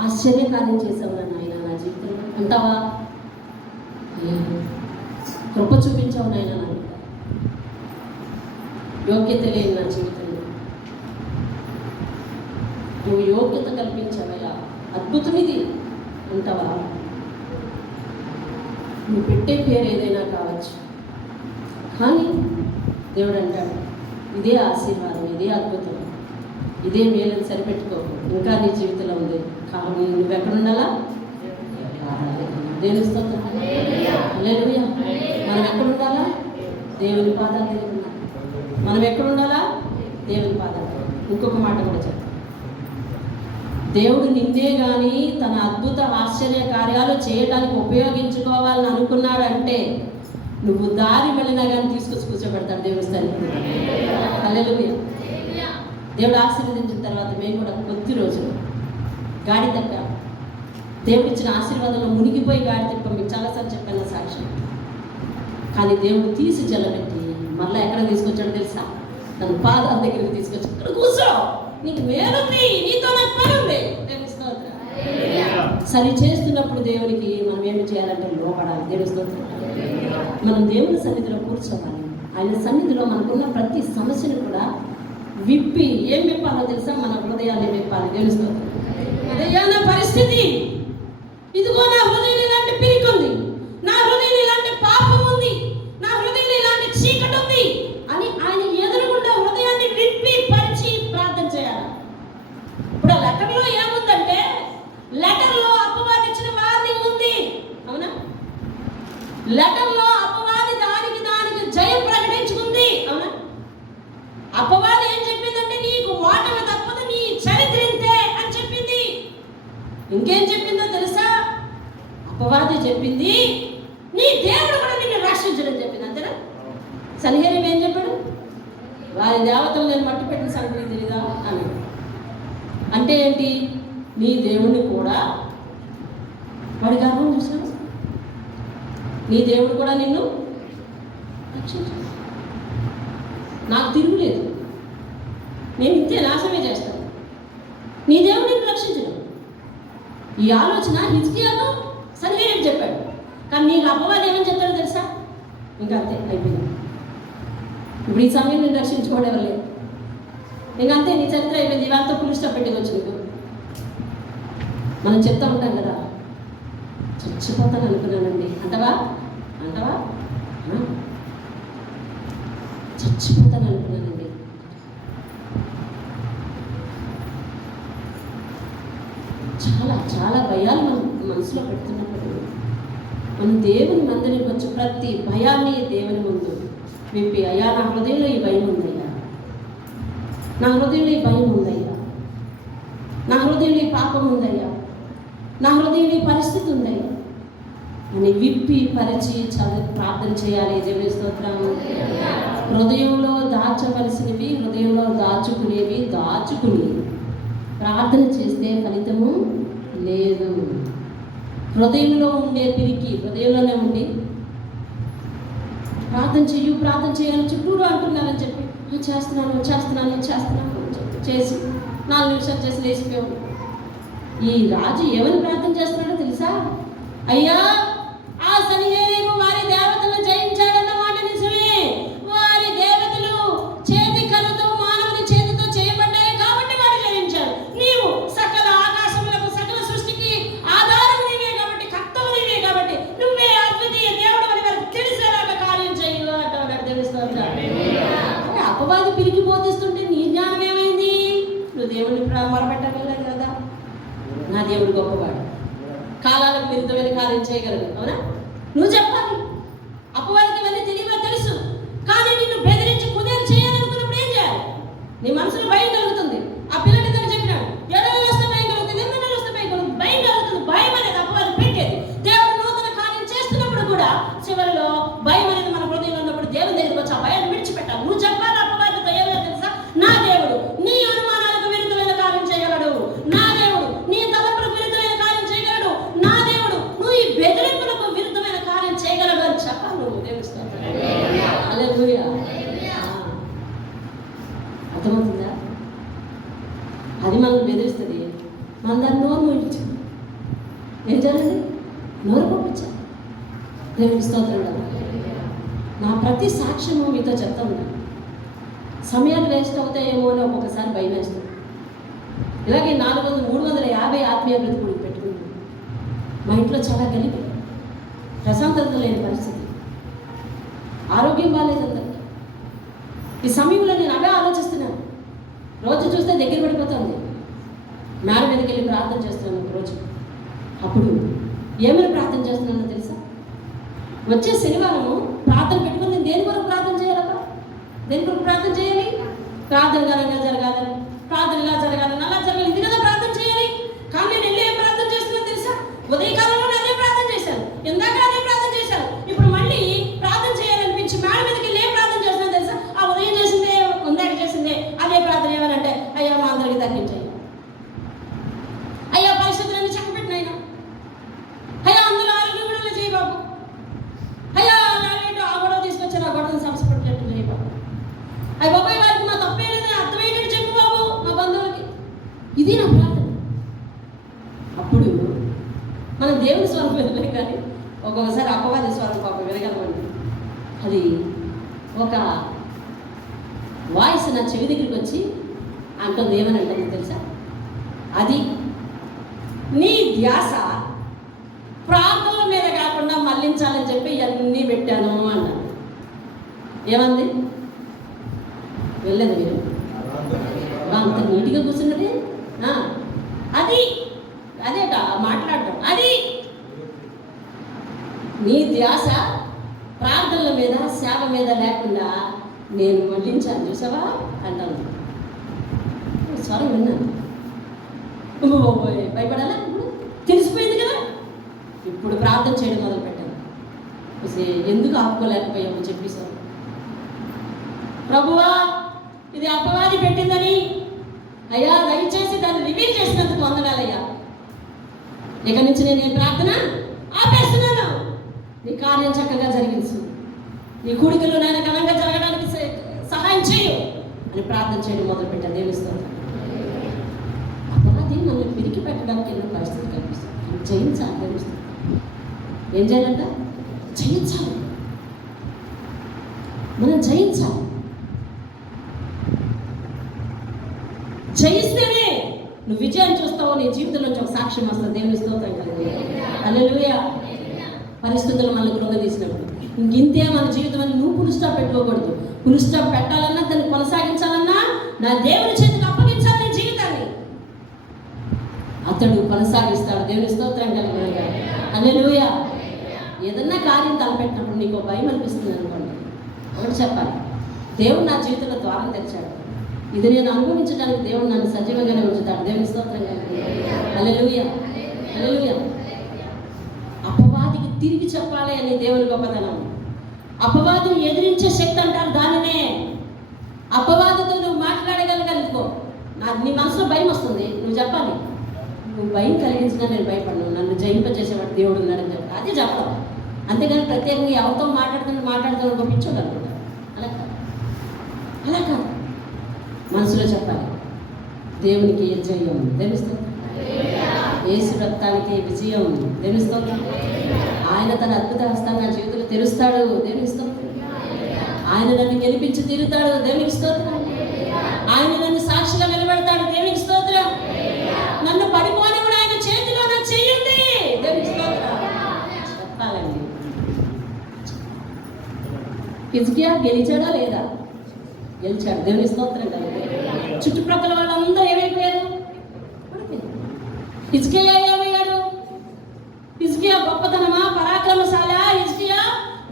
ఆశ్చర్యకార్యం చేసావు నాయన నా జీవితంలో అంటావా? కృప చూపించావు నాయన నా మీద, యోగ్యత లేని నా జీవితంలో నువ్వు యోగ్యత కల్పించావయ్యా, అద్భుతం ఇది అంటావా? నువ్వు పెట్టే పేరు ఏదైనా కావచ్చు, కానీ దేవుడు అంటాడు ఇదే ఆశీర్వాదం, ఇదే అద్భుతం, ఇదే మేలని సరిపెట్టుకో, ఇంకా నీ జీవితంలో ఉంది. కాబట్టి నువ్వెక్కడుండాలా? దేవుని స్తోత్రం. హల్లెలూయా. మనం ఎక్కడుండాలా? దేవుని పాదాల దగ్గర ఉండాలి. మనం ఎక్కడుండాలా? దేవుని పాదాల. ఇంకొక మాట కూడా చెప్తాను. దేవుడు నిన్నే కానీ తన అద్భుత ఆశ్చర్య కార్యాలు చేయడానికి ఉపయోగించుకోవాలని అనుకున్నాడంటే నువ్వు దారి వెళ్ళినా కానీ తీసుకొచ్చి కూర్చోబెడతాడు దేవుని స్థాయికి. హల్లెలూయా. దేవుడు ఆశీర్వదించిన తర్వాత మేము కూడా కొద్ది రోజులు గాడి తప్ప దేవుడు ఇచ్చిన ఆశీర్వాదంలో మునిగిపోయి గాడి తిప్ప మీకు చాలాసార్లు చెప్పాను సాక్ష్యం. కానీ దేవుడు తీసి జల్లబెట్టి మళ్ళీ ఎక్కడ తీసుకొచ్చాడో తెలుసా? తన పాదాల దగ్గరికి తీసుకొచ్చి ఇక్కడ కూర్చో, నీకు మేలుంది, నీతో నాకు పని ఉంది. దేవుని స్తోత్రం. సరి చేస్తున్నప్పుడు దేవునికి మనం ఏమి చేయాలంటే లోపడాలి. దేవుని స్తోత్రం. మనం దేవుని సన్నిధిలో కూర్చోవాలి. ఆయన సన్నిధిలో మనకున్న ప్రతి సమస్యను కూడా విప్పి ఏం విప్పాలో తెలుసా? మన హృదయాన్ని విప్పాలి. దేవుని స్తోత్రం. అదయ్యా నా పరిస్థితి, ఇదిగో నా హృదయం ఇలాంటి పిరికి ఉంది, నా హృదయం ఇలాంటి పాపం ఉంది, నా హృదయం ఇలాంటి చీకటి ఉంది అని ఆయన ఎదురుగుండా హృదయాన్ని విప్పి పరిచి ప్రార్థన చేయాలి. ఇప్పుడు ఆ లెటర్లో ఏముందంటే, లెటర్లో అపవాది ఇచ్చిన వార్నింగ్ ఉంది. అవునా? లెటర్లో అపవాది దానికి జయం ప్రకటించుకుంది. అవునా? అపవాది ఏం చెప్పిందంటే, నీకు ఓటమి తప్పదు, నీ చరిత్ర ఇంతే అని చెప్పింది. ఇంకేం చెప్పిందో తెలుసా? అపవాది చెప్పింది నీ దేవుడు కూడా నిన్ను రక్షించడం చెప్పింది. అంతేనా? సన్హెరీబు ఏం చెప్పాడు? వారి దేవతలు నేను మట్టి పెట్టిన సంగతి తెలీదా అని. అంటే ఏంటి? నీ దేవుడిని కూడా వాడి గర్వం చూసాడు. నీ దేవుడు కూడా నిన్ను రక్షించాడు. నాకు తిరుగులేదు, నేను ఇంతే నాశనమే చేస్తాను, నీ దేవుడు నిన్ను రక్షించడు. ఈ ఆలోచన హిజ్కియాకు సన్హెరీబు చెప్పాడు. కానీ నీకు అపవాది ఏమని చెప్తాడో తెలుసా? ఇంకా అంతే, అయిపోయింది. ఇప్పుడు ఈ సమయం నేను రక్షించుకోవడం ఎవరు లేదు, ఇంకా అంతే, నీ చరిత్ర అయిపోయింది, ఇవంతా పులి స్టాప్ పెట్టుకోవచ్చు. నీకు మనం చెప్తా ఉంటాం కదా, చచ్చిపోతాను అనుకున్నానండి అంటవా? చచ్చిపోతాను అనుకున్నానండి. చాలా చాలా భయాలు మనం మనసులో పెడుతున్నప్పుడు మనం దేవుని మందిరానికి వచ్చి ప్రతి భయాన్ని దేవుని ముందు విప్పి, అయ్యా నా హృదయంలో ఈ భయం ఉందయ్యా, నా హృదయంలో ఈ భయం ఉందయ్యా, నా హృదయంలో ఈ పాపం ఉందయ్యా, నా హృదయంలో ఈ పరిస్థితి ఉందయ్యా అని విప్పి పరిచి ప్రార్థన చేయాలి. దేవుని స్తోత్రం. హృదయంలో దాచవలసినవి హృదయంలో దాచుకునేవి దాచుకుని ప్రార్థన చేస్తే ఫలితము లేదు. హృదయంలో ఉండే పిరికి హృదయంలోనే ఉండి ప్రార్థన చేయాలని చుట్టూరు అంటున్నారని చెప్పి చేస్తున్నాను చేసి 4 నిమిషాలు చేసి లేచిపోయావు. ఈ రాజు ఏమని ప్రార్థన చేస్తున్నాడో తెలుసా? అయ్యా, ఆ సన్హెరీబు వారి దేవతలను జయించాడన్న మాట నిజమే, అపవాది పిరికి బోధిస్తుంటే నీ జ్ఞానం ఏమైంది? నువ్వు దేవుడిని మొరపెట్టగలలేదు కదా. నా దేవుడు గొప్పవాడు, కాలాలకు విరుద్ధమైన కార్యం చేయగలడు. అవునా? నువ్వు చెప్పాలి. అపవాదికి ఇవన్నీ తెలియవో తెలుసు, కానీ నిన్ను బెదిరించి కుదేరు చేయాలనుకున్నప్పుడు ఏం చేయాలి? నీ మనసులో భయం కలుగుతుంది. ఆ పిల్లలు ఇద్దరు చెప్పినాడు, ఎడలు వస్తే భయం కలుగుతుంది, ఎందుకు వస్తే భయం కలుగుతుంది, భయం కలుగుతుంది. భయం అనేది అపవాది పెట్టేది. దేవుడు నూతన కార్యం చేస్తున్నప్పుడు కూడా చివరిలో భయం అనేది మన హృదయంలో ఉన్నప్పుడు దేవుని దగ్గరికి వచ్చి ఆ భయాన్ని విడిచిపెట్టాలి. నువ్వు చెప్పాలి అపవాదితో ఏమో తెలుసా? నా దేవుడు నీ అనుమానాలకు విరుద్ధమైన కార్యం చేయగలడు. నా దేవుడు నీ తలంపులకు విరుద్ధమైన కార్యం చేయగలడు. నా దేవుడు నువ్వు ఈ బెదిరింపులకు విరుద్ధమైన కార్యం చేయగలడు అని చెప్పాలి. నువ్వు దేవుస్తావు. హల్లెలూయా. అర్థమవుతుందా? అది మనల్ని బెదిరిస్తుంది. మన దాన్ని నోరు మూయించాలి. ఏం చేయాలండి? నోరు పంపించాలి. దేవుని స్తోత్రం. నా ప్రతి సాక్ష్యము మీతో చెప్తా ఉన్నాను. సమయాలు వేస్ట్ అవుతాయేమో అని ఒక్కొక్కసారి భయం వేస్తుంది. ఇలాగే 350 ఆత్మీయ బ్రతుకులు పెట్టుకుంటాను. మా ఇంట్లో చాలా గలిపి, ప్రశాంతత లేని పరిస్థితి, ఆరోగ్యం బాగాలేదు అందరికీ. ఈ సమయంలో నేను అవే ఆలోచిస్తున్నాను. రోజు చూస్తే దగ్గర పడిపోతుంది. మేడ మీదకి వెళ్ళి ప్రార్థన చేస్తున్నాను ఒకరోజు. అప్పుడు ఏమైనా ప్రార్థన చేస్తున్నానో తెలుసా? వచ్చే శనివారము ప్రార్థన పెట్టుకుని నేను దేని కొరకు ప్రార్థన చేయాలబ్బా? దేని కొరకు ప్రార్థన చేయాలి? ప్రార్థన ఘనంగా జరగాలని, ప్రార్థన ఇలా జరగాలని, అలా జరగాలి, ఇది కదా ప్రార్థన చేయాలి. కానీ నేను వెళ్ళి ఏం ప్రార్థన చేస్తున్నాను తెలుసా? ఉదయకాలంలో అదే ప్రార్థన చేశాను, ఇందాక అదే ప్రార్థన చేశాను. ఇప్పుడు మళ్ళీ ప్రార్థన చేయాలనిపించి మేడ మీదకి వెళ్ళి ఏం ప్రార్థన చేస్తున్నాను తెలుసా? ఆ ఉదయం చేసిందే, ఉందాక చేసిందే అదే ప్రార్థన. ఏమనంటే, అయ్యా మా అందరికి తగ్గించాయి, అయ్యా పరిస్థితులన్నీ చక్కబెట్టినాయినా, అయ్యా అందులో ఆరోగ్యం కూడా చేయి బాబు, అయ్యా ఆ గొడవ తీసుకొచ్చారు, ఆ గొడవను సమస్యపడేటట్టు చేయి బాబు, అయ్యి బాబాయ్ వారికి మా తప్పే లేదని అర్థమయ్యేటట్టు చెప్పు బాబు మా బంధువులకి. ఇది నా ప్రార్థన. అప్పుడు మనం దేవుని స్వరం వినలే, కానీ ఒక్కొక్కసారి అపవాది స్వరం పాప వినగలమండి. అది ఒక వాయిస్ నా చెవి దగ్గరికి వచ్చి అంటుంది. ఏమని అంటుంది తెలుసా? అది నీ ధ్యాస ప్రార్థనల మీద కాకుండా మళ్లించాలని చెప్పి ఇవన్నీ పెట్టాను అన్నాను. ఏమంది? వెళ్ళలేదు మీరు అంత నీట్గా కూర్చున్నది. అది అదేట మాట్లాడటం. అది నీ ధ్యాస ప్రార్థనల మీద, సేవ మీద లేకుండా నేను మళ్లించాను, చూసావా అంటాను. స్వరం విన్నాను. భయపడాలా? తెలిసిపోయింది కదా. ఇప్పుడు ప్రార్థన చేయడం మొదలు పెట్టాను. ఎందుకు ఆపుకోలేకపోయాము చెప్పేసాను. ప్రభువా, ఇది అపవాది పెట్టిందని అయ్యా దయచేసి దాన్ని రివీల్ చేసినందుకు వందనాలయ్యా. ఇక నుంచి నేను ప్రార్థన ఆపేస్తున్నాను. నీ కార్యం చక్కగా జరిగించు, నీ కూడికలు నాయన ఘనంగా జరగడానికి సహాయం చేయు అని ప్రార్థన చేయడం మొదలు పెట్టాను. దేవుని స్తోత్రం. అపవాది మనల్ని పిరికి పెట్టడానికి ఎన్నో పరిస్థితి కనిపిస్తుంది. జయించాలి. దేవుని స్తోత్రం. ఏం చేయాలంట? జయించాలి. మనం జయించాలి. జయిస్తేనే నువ్వు విజయం చూస్తావు. నీ జీవితంలో ఒక సాక్ష్యం వస్తుంది. దేవుని స్తోత్రం కలిగి. హల్లెలూయా. పరిస్థితులు మనల్ని కృంగదీసినప్పుడు ఇంతే మన జీవితం అని నువ్వు పుల్ స్టాప్ పెట్టుకోకూడదు. పుల్ స్టాప్ పెట్టాలన్నా, దాన్ని కొనసాగించాలన్నా నా దేవుని చేతికి అప్పగించాలి నీ జీవితాన్ని. అతడు కొనసాగిస్తాడు. దేవుని స్తోత్రం కలిగి. హల్లెలూయా. ఏదన్నా కార్యం తలపెట్టినప్పుడు నీకు భయం అనిపిస్తుంది అనుకోండి, ఒకటి చెప్పాలి, దేవుడు నా జీవితంలో ద్వారం తెచ్చాడు, ఇది నేను అనుభవించడానికి దేవుడు నన్ను సజీవంగానే ఉంచుతాడు. దేవుని స్తోత్రం కలిగి. హల్లెలూయా. హల్లెలూయా. అపవాదికి తిరిగి చెప్పాలి అని దేవుని గొప్పతనం. అపవాదిని ఎదిరించే శక్తి అంటారు దానినే. అపవాదితో నువ్వు మాట్లాడగలగలుగుకో. నీ మనసులో భయం వస్తుంది, నువ్వు చెప్పాలి, నువ్వు భయం కలిగించినా నేను భయపడను, నన్ను జయింపజేసేవాడు దేవుడు ఉన్నాడని చెప్పాలి. అదే చెప్పాలి. అంతేగాని ప్రత్యేకంగా ఎవరితో మాట్లాడుతూ పిచ్చోడు అనుకుంటారు. అలా కాదు, అలా కాదు. మనసులో చెప్పాలి, దేవునికి జయం తెలుస్తుంది, యేసు రక్తానికి విజయం తెలుస్తుంది, ఆయన తన అద్భుత హస్తాన్ని నా జీవితంలో తెరుస్తాడు. దేవునికి స్తోత్రం. ఆయన నన్ను గెలిపించి తీరుతాడు. దేవునికి స్తోత్రం. ఆయన నన్ను సాక్షిగా నిలబెడతాడు. దేవునికి స్తోత్రం. నన్ను పడిపోని కూడా ఆయన చేతిలో నా చెయ్యింది. దేవునికి స్తోత్రం. చెప్పాలండి. హిజ్కియా గెలిచాడా లేదా? గెలిచాడు. దేవుని స్తోత్రం కదా. చుట్టుప్రక్కల వాళ్ళందరూ ఏమైపోయారు? హిజ్కియా ఏమయ్యాడు? హిజ్కియా గొప్పతనమా, పరాక్రమశాల? హిజ్కియా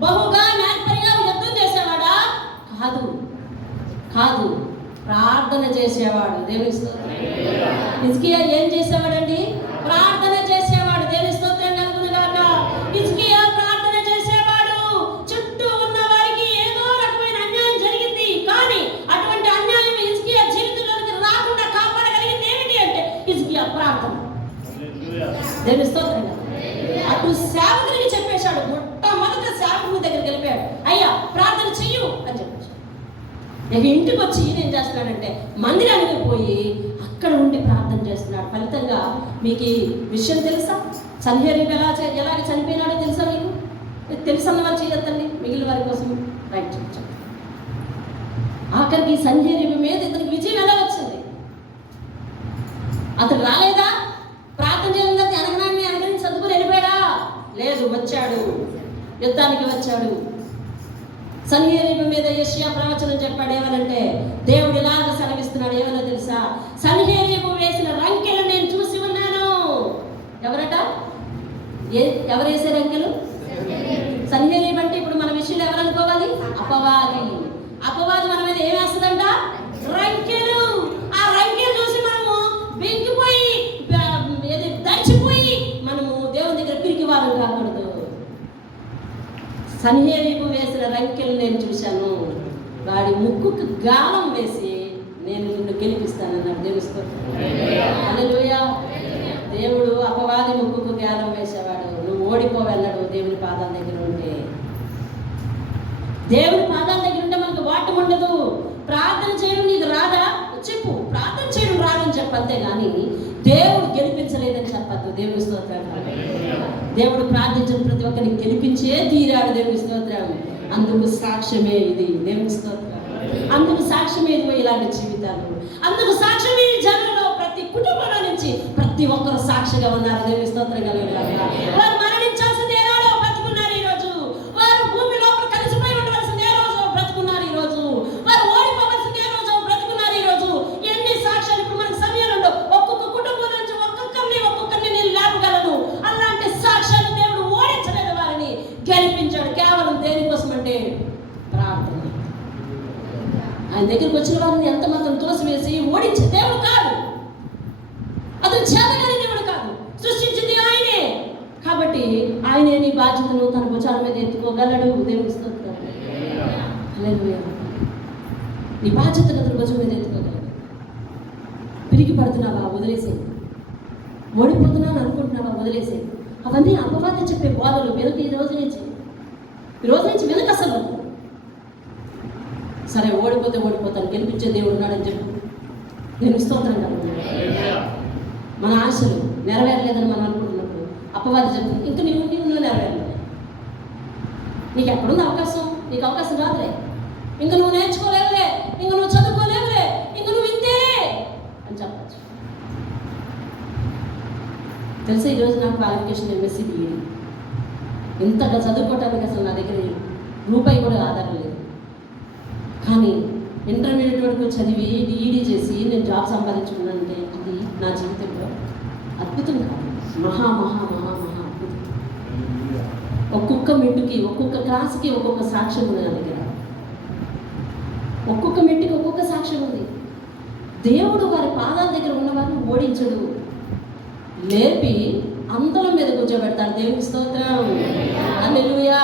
బహుగా నేర్పరిగా యుద్ధం చేసేవాడా? కాదు, కాదు, ప్రార్థన చేసేవాడు. దేవుని స్తోత్రం. హిజ్కియా ఏం చేసేవాడండి? ప్రార్థన చేసేవాడు. దేవుని స్తోత్రం కలుగునుగాక. హిజ్కియా ప్రార్థన చేసేవాడు. చుట్టూ ఉన్న వారికి ఏదో రకమైన అన్యాయం జరిగింది, కానీ అటువంటి అన్యాయం హిజ్కియా జీవితంలోకి రాకుండా కాపాడగలిగింది ఏమిటి అంటే హిజ్కియా ప్రార్థన. దేవుని స్తోత్రం. అటు సేవకునికి చెప్పేశాడు, మొట్టమొదట సేవకుని దగ్గరికి వెళ్ళిపోయాడు, అయ్యా ప్రార్థన చెయ్యు అని చెప్పేశాడు. ఇక ఇంటికి వచ్చి ఏం చేస్తున్నాడంటే మందిరానికి పోయి అక్కడ ఉండి ప్రార్థన చేస్తున్నాడు. ఫలితంగా మీకు ఈ విషయం తెలుసా? సన్హెరీబు ఎలాగ చనిపోయినాడో తెలుసా? మీకు తెలుసన్న వాళ్ళు చేయొద్దండి, మిగిలిన వారి కోసం రైట్ చెప్పండి. ఆఖరికి సన్హెరీబు మీద ఇతనికి విజయం ఎలా వచ్చింది? అతడు రాలేదా? ప్రార్థన చేయకుండా అనగనాన్ని సర్దుకుని వెళ్ళిపోయాడా? లేదు, వచ్చాడు, యుద్ధానికి వచ్చాడు. సన్హెరీబు మీద యెషయా ప్రవచనం చెప్పాడు. ఏమనంటే దేవుడు ఇలాగ సెలవిస్తున్నాడు. ఏమన్నా తెలుసా? సన్హెరీబు వేసిన రంకెలు నేను చూసి ఉన్నాను. ఎవరట? ఎవరు వేసే రంకెలు? సన్హెరీబు అంటే ఇప్పుడు మన విషయంలో ఎవరు అనుకోవాలి? అపవాది. అపవాది మన మీద ఏం వేస్తుందంట? రంకెలు. ఆ రంకెలు చూసి మనము బెంకిపోయి దర్చిపోయి మనము దేవుని దగ్గర పిరికి వారం కాకూడదు. సన్హెరీబు వేసిన రంకెలు నేను చూశాను, వాడి ముక్కుకు గాలం వేసి నేను నిన్ను గెలిపిస్తానన్నాడు. దేవుని స్తోత్రం. హల్లెలూయా. దేవుడు అపవాది ముక్కుకు గాలం వేసేవాడు. నువ్వు ఓడిపోవెళ్ళడు దేవుని పాదాల దగ్గర ఉంటే. దేవుని పాదాల దగ్గర ఉంటే మనకు వాటం ఉండదు. ప్రార్థన చేయడం నీకు రాదా చెప్పు, ప్రార్థన చేయడం రాదని చెప్పంతే కానీ దేవుడు గెలిపించలేదని చెప్పద్దు. దేవుని స్తోత్రం. దేవుడు ప్రార్థించిన ప్రతి ఒక్కరిని గెలిపించే తీరాడు. దేవుని స్తోత్రం. అందుకు సాక్ష్యమే ఇది. దేవుని స్తోత్రం. అందుకు సాక్ష్యమే ఇది ఇలాంటి జీవితాలు. అందుకు సాక్ష్యమే ఈ జనంలో ప్రతి కుటుంబంలో నుంచి ప్రతి ఒక్కరు సాక్షిగా ఉన్నారు. దేవుని స్తోత్రం కలుగునుగాక. వారు మరణించాల్సింది ఏ రోజు బ్రతుకున్నారు ఈరోజు. వారు భూమి లోపల కలిసిపోయి ఉండవలసింది ఏ రోజు బ్రతుకున్నారు ఈరోజు. వారు ఓడిపోవలసింది ఏ రోజు బ్రతుకున్నారు ఈరోజు. ఎన్ని సాక్ష్యాలు ఇప్పుడు మనకు సమయాలు ఉండవు. ఒక్కొక్క కుటుంబం నుంచి ఒక్కొక్కరిని నేను లేపగలను. అలాంటి సాక్ష్యాలు దేవుడు ఓడించలేదు, వారిని గెలిపించాడు. కేవలం దేనికోసం అంటే ప్రార్థన. ఆయన దగ్గరికి వచ్చిన వారిని ఎంత మాత్రం తోసివేసి ఓడించే దేవుడు కాదు. అతను చేతగాని దేవుడు కాదు. సృష్టించింది ఆయనే కాబట్టి ఆయనే నీ బాధ్యతను తన భుజాల మీద ఎత్తుకోగలడు. దేవుని స్తోత్రం. హల్లెలూయా. నీ బాధ్యతను తన భుజం మీద ఎత్తుకోగలడు. పిరికి పడుతున్నావా? వదిలేసే. ఓడిపోతున్నాను అనుకుంటున్నావా? వదిలేసే. అవన్నీ అపవాదం చెప్పే బోధలు వెనక ఈ రోజు నుంచి వెనక అసలు. సరే ఓడిపోతే ఓడిపోతాను, గెలిపించే దేవుడు ఉన్నాడని చెప్పు. నేను స్తోత్రం కదా. మన ఆశలు నెరవేరలేదని మనం అనుకుంటున్నప్పుడు అపవాది చెప్తుంది ఇంకా నీవు నెరవేరలేదు. నీకు ఎక్కడుంది అవకాశం? నీకు అవకాశం రాదులే. ఇంకా నువ్వు నేర్చుకోలేవులే, ఇంకా నువ్వు చదువుకోలేవులే, ఇంకా నువ్వు ఇంతేనే అని చెప్పచ్చు. తెలుసా ఈరోజు నాకు క్వాలిఫికేషన్ ఎంఎస్సీ బీఈడి. ఇంతగా చదువుకోవటానికి అసలు నా దగ్గర రూపాయి కూడా ఆధారం లేదు. కానీ ఇంటర్మీడియట్ వరకు చదివి బీఈడీ చేసి నేను జాబ్ సంపాదించుకున్నానంటే అది నా జీవితంలో అద్భుతం కాదు, మహా మహా మహా మహా అద్భుతం. ఒక్కొక్క మెట్టుకి ఒక్కొక్క క్లాస్కి ఒక్కొక్క సాక్ష్యం ఉంది నా దగ్గర. ఒక్కొక్క మెట్టుకి ఒక్కొక్క సాక్ష్యం ఉంది. దేవుడు వారి పాదాల దగ్గర ఉన్నవారిని ఓడించడు, లేపి అందల మీద కూర్చోబెడతాడు. దేవుని స్తోత్రం. హల్లెలూయా.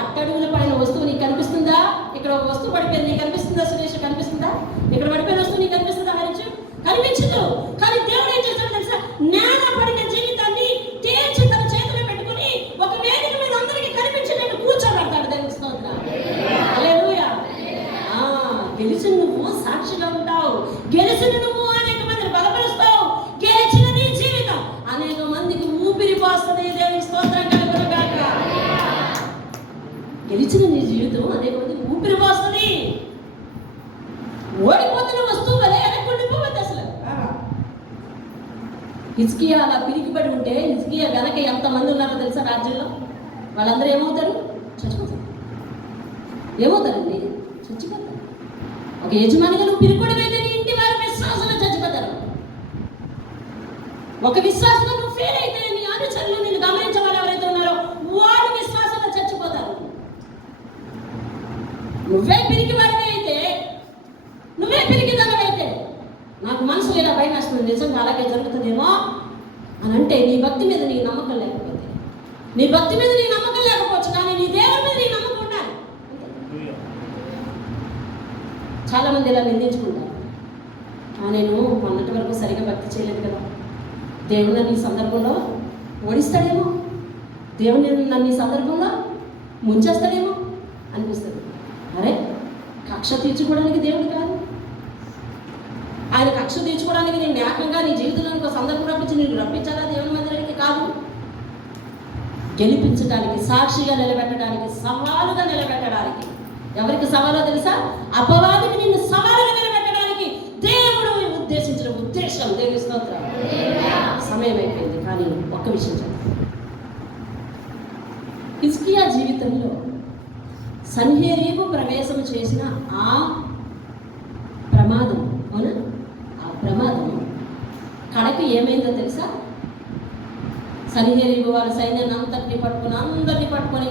అట్టడుగున పడిన వస్తువు నీకు కనిపిస్తుందా? ఇక్కడ ఒక వస్తువు పడిపోయింది, నీకు కనిపిస్తుందా సురేష్? కనిపిస్తుందా? ఇక్కడ పడిపోయిన వస్తువు నీకు కనిపిస్తుందా? హరించు కనిపించదు. కానీ దేవుడు ఏం చేస్తాడు తెలుసా? నేల పడిన జీవితాన్ని తేల్చి తన చేతిలో పెట్టుకుని ఒక వేదిక మీద అందరికీ కనిపించేటట్టు కూర్చోబెడతాడు. దేవుని స్తోత్రం. హల్లెలూయా. గెలిచిన నువ్వు సాక్షిగా ఉంటావు. గెలిచిన నువ్వు అనేక మందిని బలపరుస్తావు. గెలిచిన నీ జీవితం అనేక మందికి ఊపిరి పోస్తుంది. దేవుని స్తోత్రం కలుగునుగాక. గెలిచిన నీ జీవితం అనేక మందికి ఊపిరి పోస్తుంది. ఓడిపోతున్న వస్తువు వలె వెనక్కుండిపోవద్దు అసలు. హిజ్కియా అలా పిరికిపడి ఉంటే హిజ్కియా వెనక ఎంతమంది ఉన్నారో తెలుసా రాజ్యంలో? వాళ్ళందరూ ఏమవుతారు? చచ్చిపోతారు. ఏమవుతారండి? చచ్చిపోతారు. ఒక యజమానిగా నువ్వు పిరుకుడివైతే నీ ఇంటి వారు విశ్వాసంలో చచ్చిపోతారు. ఒక విశ్వాసంలో నువ్వు ఫెయిల్ అయితే నీ అనుచరులు నిన్ను గమనించే వాళ్ళు ఎవరైతే ఉన్నారో వాళ్ళు విశ్వాసంలో చచ్చిపోతారు. నువ్వే పిరికి వాడివి అయితే, నువ్వే పిరికి దానివైతే నాకు మనసు లేదా భయం వేస్తుంది, నిజంగా అలాగే జరుగుతుందేమో అని అంటే నీ భక్తి మీద నీ నమ్మకం లేకపోతే, నీ భక్తి మీద నీ నమ్మకం లేకపోవచ్చు, కానీ నీ దేవుడి మీద నీ నమ్మకం ఉండాలి. చాలా మంది ఇలా నిందించుకుంటారు, నేను మొన్నటి వరకు సరిగా భక్తి చేయలేదు కదా, దేవుడు నన్ను ఈ సందర్భంలో ఓడిస్తాడేమో, దేవుడు నన్ను ఈ సందర్భంలో ముంచేస్తాడేమో అనిపిస్తుంది. అరే, కక్ష తీర్చుకోవడానికి దేవుడు కాదు, ఆయన కక్ష తీర్చుకోవడానికి నేను ఏకంగా నీ జీవితంలో ఒక సందర్భం రప్పించి నేను రప్పించాలా దేవుని మందిరానికి కాదు, గెలిపించడానికి, సాక్షిగా నిలబెట్టడానికి, సవాలుగా నిలబెట్టడానికి. ఎవరికి సవాలో తెలుసా? అపవాదికి నిన్ను సవాలుగా నిలబెట్టడానికి దేవుడు ఉద్దేశించిన ఉద్దేశం. దేవుని స్తోత్రం. సమయం అయిపోయింది, కానీ ఒక్క విషయం చెప్తాను. హిజ్కియా జీవితంలో సన్హెరీబు ప్రవేశం చేసిన ఆ ప్రమాదం, అవునా, ఆ ప్రమాదం కడకు ఏమైందో తెలుసా? సన్హెరీబు వాళ్ళ సైన్యాన్ని అందరినీ పట్టుకొని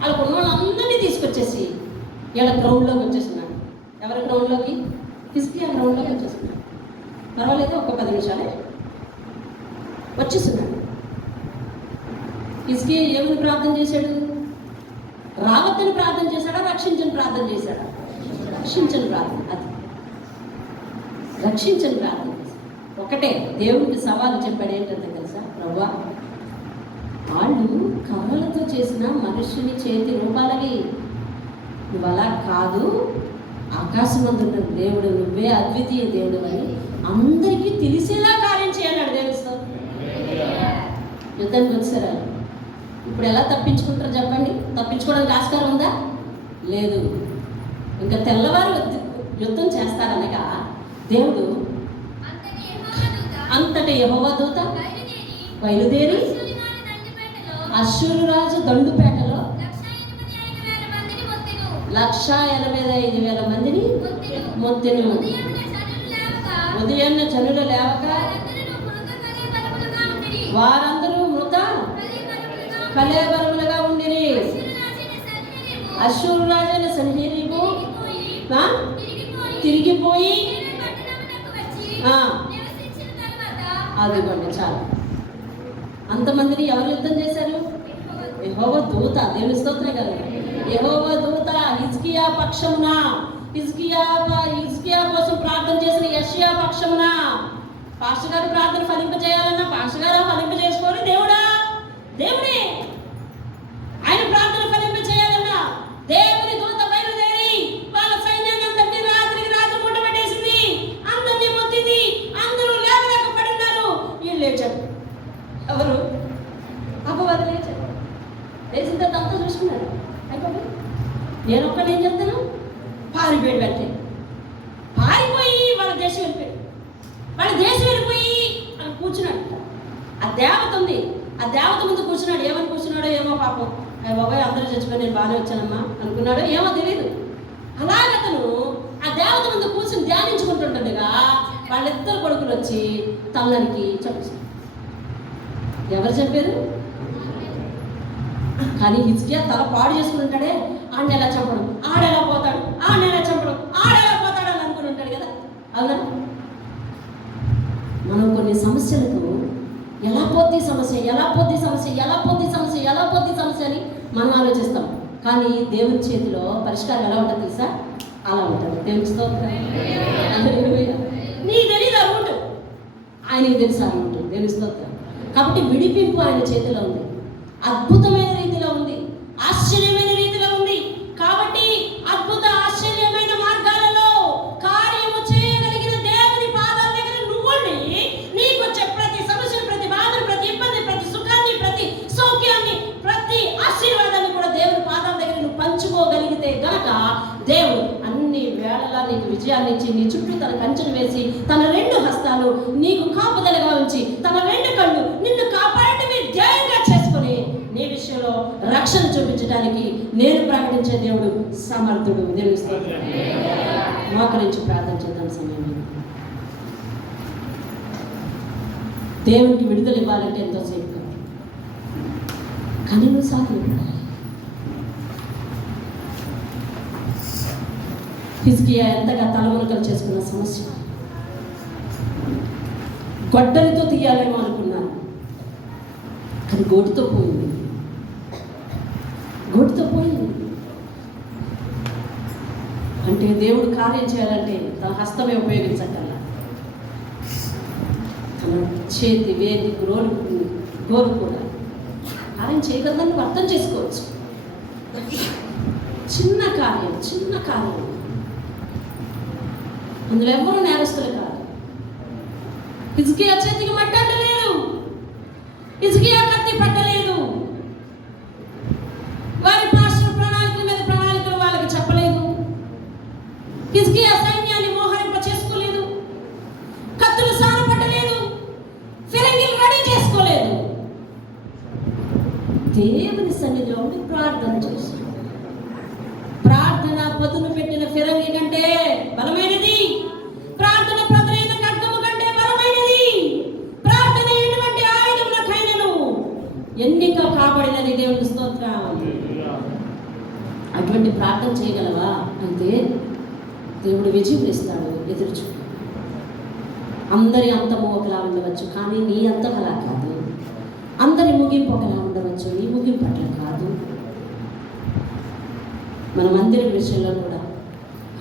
వాళ్ళకు ఉన్న వాళ్ళందరినీ తీసుకొచ్చేసి ఇలా గ్రౌండ్లోకి వచ్చేస్తున్నాడు. ఎవరి గ్రౌండ్లోకి? హిజ్కియా గ్రౌండ్లోకి వచ్చేస్తున్నాడు. పర్వాలేదు, ఒక 10 నిమిషాలే వచ్చేస్తున్నాడు. హిజ్కియా ఏమని ప్రార్థన చేశాడు? రావద్దని ప్రార్థన చేశాడా, రక్షించని ప్రార్థన చేశాడా? రక్షించని ప్రార్థన. అది రక్షించని ప్రార్థన చేశాడు. ఒకటే దేవుడికి సవాలు చెప్పాడు. ఏంటంటే తెలుసా? ప్రభువా, వాళ్ళు కర్రలతో చేసిన మనుష్యుని చేతి రూపాలవి, నువ్వు అలా కాదు, ఆకాశమందున్న దేవుడు, నువ్వే అద్వితీయ దేవుడు అని అందరికీ తెలిసేలా కార్యం చేయాలన్నాడు. దేవుడితో యుద్ధానికి వచ్చారా? ఇప్పుడు ఎలా తప్పించుకుంటారు చెప్పండి? తప్పించుకోవడానికి ఆస్కారం ఉందా? లేదు. ఇంకా తెల్లవారు యుద్ధం చేస్తారనగా దేవుడు అంతటి యెహోవా దూత బయలుదేరి అష్షూరు రాజు దండుపేటలో 185,000 మందిని మొత్తెను. ఉదయాన్నే జనులు లేవక వారందరూ మృత కళేబరములుగా ఉండిరి. అష్షూరు రాజైన సన్హెరీబు తిరిగిపోయి, అదిగోండి చాలు. అంతమందిని ఎవరు యుద్ధం చేశారు? యెహోవా దూత. దేవుని స్తోత్రం కదా. యెహోవా దూత హిజ్కియా పక్షమున, హిజ్కియా కోసం ప్రార్థన చేసిన యెషయా పక్షమున. పాస్టర్ గారు ప్రార్థన ఫలింపజేయాలన్నా పాస్టర్ గారు ఫలింపజేసుకోవాలి. దేవుడే ఆయన ప్రార్థన ఫలింపజేయాలన్నా దేవుని దూత బయలుదేరి వాళ్ళ సైన్యాన్ని అంతటి రాత్రికి రాత్రి ముట్టబెట్టేసింది, అందరినీ మొత్తింది, అందరూ లేవలేక పడున్నారు. వీళ్ళు లేచారు. ఎవరు? అపవాది లేచారు. లేచిన తర్వాత అంతా చూసుకున్నారు. అయిపోయి నేను ఒక్కడే ఏం చెప్తాను? పారిపోయాడు. వెంటనే పారిపోయి వాళ్ళ దేశం వెళ్ళిపోయాడు. వాళ్ళ దేశం వెళ్ళిపోయి అక్కడ కూర్చున్నాడు. ఆ దేవత ఉంది, ఆ దేవత ముందు కూర్చున్నాడు. ఏమని కూర్చున్నాడో ఏమో, పాపం బాబాయ్ అందరూ చచ్చిపోయి నేను బాగానే వచ్చానమ్మా అనుకున్నాడో ఏమో తెలియదు. అలాగతను ఆ దేవత ముందు కూర్చుని ధ్యానించుకుంటుండగా వాళ్ళిద్దరు కొడుకులు వచ్చి తల్లానికి చెప్పేశారు. ఎవరు చెప్పారు? కానీ హిజ్కియా తల పాడు చేసుకుని ఉంటాడే, ఆడిని ఎలా చంపడం, ఆడెలా పోతాడు, ఆడిని ఎలా చంపడం, ఆడెలా పోతాడు అని అనుకుని ఉంటాడు కదా. అవునా? మనం కొన్ని సమస్యలకు ఎలా పోద్ది సమస్య అని మనం ఆలోచిస్తాం. కానీ దేవుని చేతిలో పరిష్కారం ఎలా ఉంటుంది తెలుసా? అలా ఉంటుంది. దేవుని స్తోత్రం. నీకు తెలియదు అలా ఉంటుంది, ఆయనకి తెలుసు అలా ఉంటుంది. దేవుని స్తోత్రం. కాబట్టి విడిపింపు ఆయన చేతిలో ఉంది, అద్భుతమైన రీతిలో ఉంది, ఆశ్చర్యమైన రీతిలో ఉంది. కాబట్టి అద్భుత ఆశ్చర్యమైన మార్గాలలో కార్యము చేయగలిగిన దేవుని పాదాల దగ్గర నువ్వుండి నీకు వచ్చే ప్రతి సమస్యను, ప్రతి బాధను, ప్రతి ఇబ్బంది, ప్రతి సుఖాన్ని, ప్రతి సౌఖ్యాన్ని, ప్రతి ఆశీర్వాదాన్ని కూడా దేవుని పాదాల దగ్గర నువ్వు పంచుకోగలిగితే గనక దేవుడు అన్ని వేళలా నీకు విజయాన్ని ఇచ్చి నీ చుట్టూ తన కంచెను వేసి తన 2 హస్తాలు నీకు కాపుదలగా ఉంచి తన 2 కళ్ళు నిన్ను కాపాడటమే ధ్యేయంగా చేసుకొని నీ విషయంలో రక్షణ చూపించడానికి నేను ప్రకటించే దేవుడు సమర్థుడు. దేవుని స్తోత్రం. మోకరించి ప్రార్థన చేద్దాం. సమయం దేవునికి విడుదల ఇవ్వాలంటే ఎంతోసేపు కాదు, కానీ నువ్వు సాకులు పడాలి. హిజ్కియా ఎంతగా తలమునకలు చేసుకున్న సమస్య, గొడ్డలితో తీయాలేమో అనుకున్నాను, కానీ గోటితో పోయింది. అంటే దేవుడు కార్యం చేయాలంటే తన హస్తమే ఉపయోగించగల, తన చేతి వేది గోరు కూడా కార్యం చేయగలదని అర్థం చేసుకోవచ్చు. చిన్న కార్యం అందులో ఎవరు నేరస్తులు కాదు. హిజ్కియా చేతికి మట్టలేదు, హిజ్కియా కత్తి పట్టలేదు, వారి పాస్టర్ ప్రణాళికల మీద ప్రణాళికలు వాళ్ళకి చెప్పలేదు, హిజ్కియా సైన్యాన్ని మోహరింప చేసుకోలేదు, కత్తులు సానపట్టలేదు, ఫిరంగిలు రెడీ చేసుకోలేదు. దేవుని సన్నిధిలో ఉండి ప్రార్థన చేశాడు. ప్రార్థన పదును పెట్టిన ఫిరంగి కంటే బలమైనది, ప్రార్థన ప్రజలైన ఖడ్గము కంటే బలమైనది, ప్రార్థన ఎటువంటి ఆయుధములకైనను ఎన్నిక కాబడినది. దేవుని స్తోత్రం. అటువంటి ప్రార్థన చేయగలవా అంటే దేవుడు విజయం ఇస్తాడు. ఎదురుచు. అందరి అంతము ఒకలా ఉండవచ్చు, కానీ నీ అంతం అలా కాదు. అందరి ముగింపు ఒకలా ఉండవచ్చు, నీ ముగింపు అట్లా కాదు. మన మందిరం విషయంలో కూడా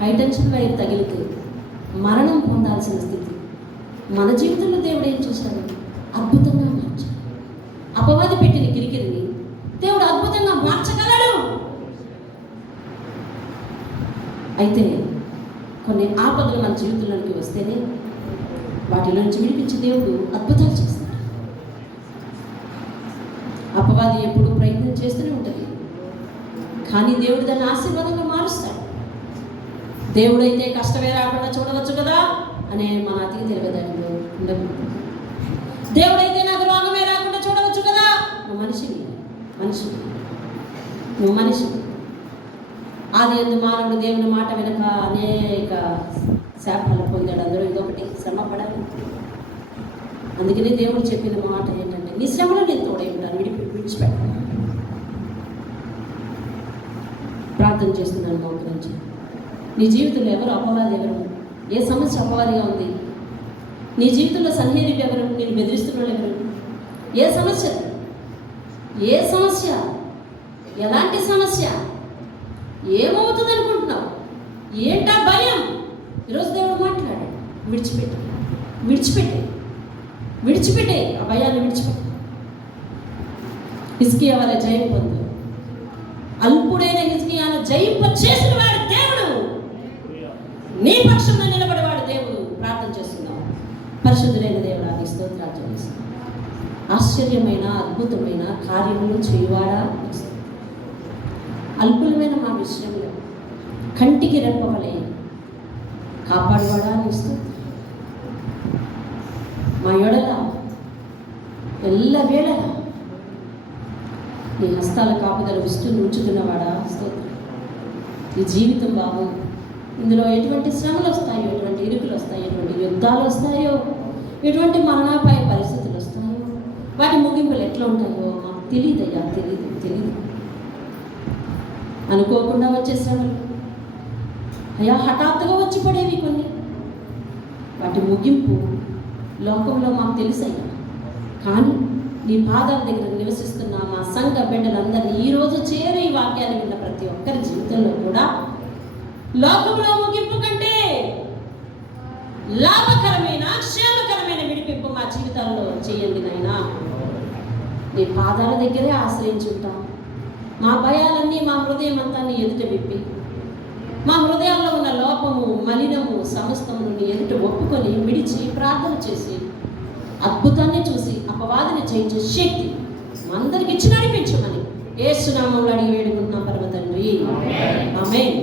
హైటెన్షన్ వైర్ తగిలితే మరణం పొందాల్సిన స్థితి మన జీవితంలో దేవుడు ఏం చేశాడు? అద్భుతంగా మార్చాడు. అపవాది పెట్టిన కిరికిరిని దేవుడు అద్భుతంగా మార్చగలడు. అయితే కొన్ని ఆపదలు మన జీవితంలోకి వస్తేనే వాటిలో నుంచి విడిపించి దేవుడు అద్భుతాలు చేస్తాడు. అపవాది ఎప్పుడు ప్రయత్నం చేస్తూనే ఉంటుంది, కానీ దేవుడు దాన్ని ఆశీర్వాదంగా మారుస్తాడు. దేవుడైతే కష్టమే రాకుండా చూడవచ్చు కదా అనే మన అతికి తెలియదానిలో ఉండకూడదు. దేవుడైతే నాకు రోగమే రాకుండా చూడవచ్చు కదా. నువ్వు మనిషివి. ఆది యందు మానవుడు దేవుని మాట వెనుక అనేక శాపాలు పొందాడు. అందులో ఇదొకటి, శ్రమ పడాలి. అందుకనే దేవుడు చెప్పిన మాట ఏంటంటే, నీ శ్రమలో నేను తోడై ఉంటాను, విడిచిపెట్టాను. ప్రార్థన చేస్తున్నాను మా గురించి. నీ జీవితంలో ఎవరు అపవాది, ఎవరు ఏ సమస్య అపవాదిగా ఉంది? నీ జీవితంలో సన్నిహితులు ఎవరు? నేను బెదిరిస్తున్న వాళ్ళు ఎవరు? ఏ సమస్య? ఎలాంటి సమస్య? ఏమవుతుంది అనుకుంటున్నావు? ఏంటా భయం? ఈరోజు దేవుడు మాట్లాడు. విడిచిపెట్టే ఆ భయాన్ని విడిచిపెట్టు. హిజ్కియా వల్ల జయం పొందు. అల్పుడైన హిజ్కియాను జయింప చేసిన వాడు దేవుడు, నీ పక్షంలో నిలబడేవాడు దేవుడు. ప్రార్థన చేస్తున్నావు. పరిశుద్ధులైన దేవుడా, నీ స్తోత్రాలు చెల్లిస్తున్నావు. ఆశ్చర్యమైన అద్భుతమైన కార్యములు చేయువాడా, అల్పులమైన మా విషయంలో కంటికి రెప్పవలే కాపాడువాడా, నీ స్తోత్రం. మా ఎడల ఎల్లవేళ నీ హస్తాల కాపుదల ఉంచుతున్నవాడా, స్తోత్రం. ఈ జీవితం బాబు, ఇందులో ఎటువంటి శ్రమలు వస్తాయో, ఎటువంటి ఇరుకులు వస్తాయో, ఎటువంటి యుద్ధాలు వస్తాయో, ఎటువంటి మరణాపాయ పరిస్థితులు వస్తాయో, వాటి ముగింపులు ఎట్లా ఉంటాయో మాకు తెలియదయ్యా. తెలియదు. అనుకోకుండా వచ్చే శ్రమలు అయ్యా, హఠాత్తుగా వచ్చి పడేవి కొన్ని. వాటి ముగింపు లోకంలో మాకు తెలుసయ్యా. కానీ నీ పాదాల దగ్గర నివసిస్తున్న మా సంఘ బిడ్డలందరినీ ఈరోజు చేరే ఈ వాక్యాన్ని విన్న ప్రతి ఒక్కరి జీవితంలో కూడా లోకంలో ముగింపు కంటే లాభకరమైన క్షేమకరమైన విడిపింపు మా జీవితాల్లో చేయండి నాయనా. నీ పాదాల దగ్గరే ఆశ్రయించుంటాం. మా భయాలన్నీ, మా హృదయం అంతా నీ ఎదుట విప్పి, మా హృదయాల్లో ఉన్న లోపము, మలినము సమస్తము నీ ఎదుట ఒప్పుకొని విడిచి ప్రార్థన చేసి అద్భుతాన్ని చూసి అపవాదిని జయించే శక్తి అందరికి ఇచ్చి నడిపించమని యేసు నామములో అడిగి వేడుకుంటున్నాం పరమ తండ్రి. ఆమేన్.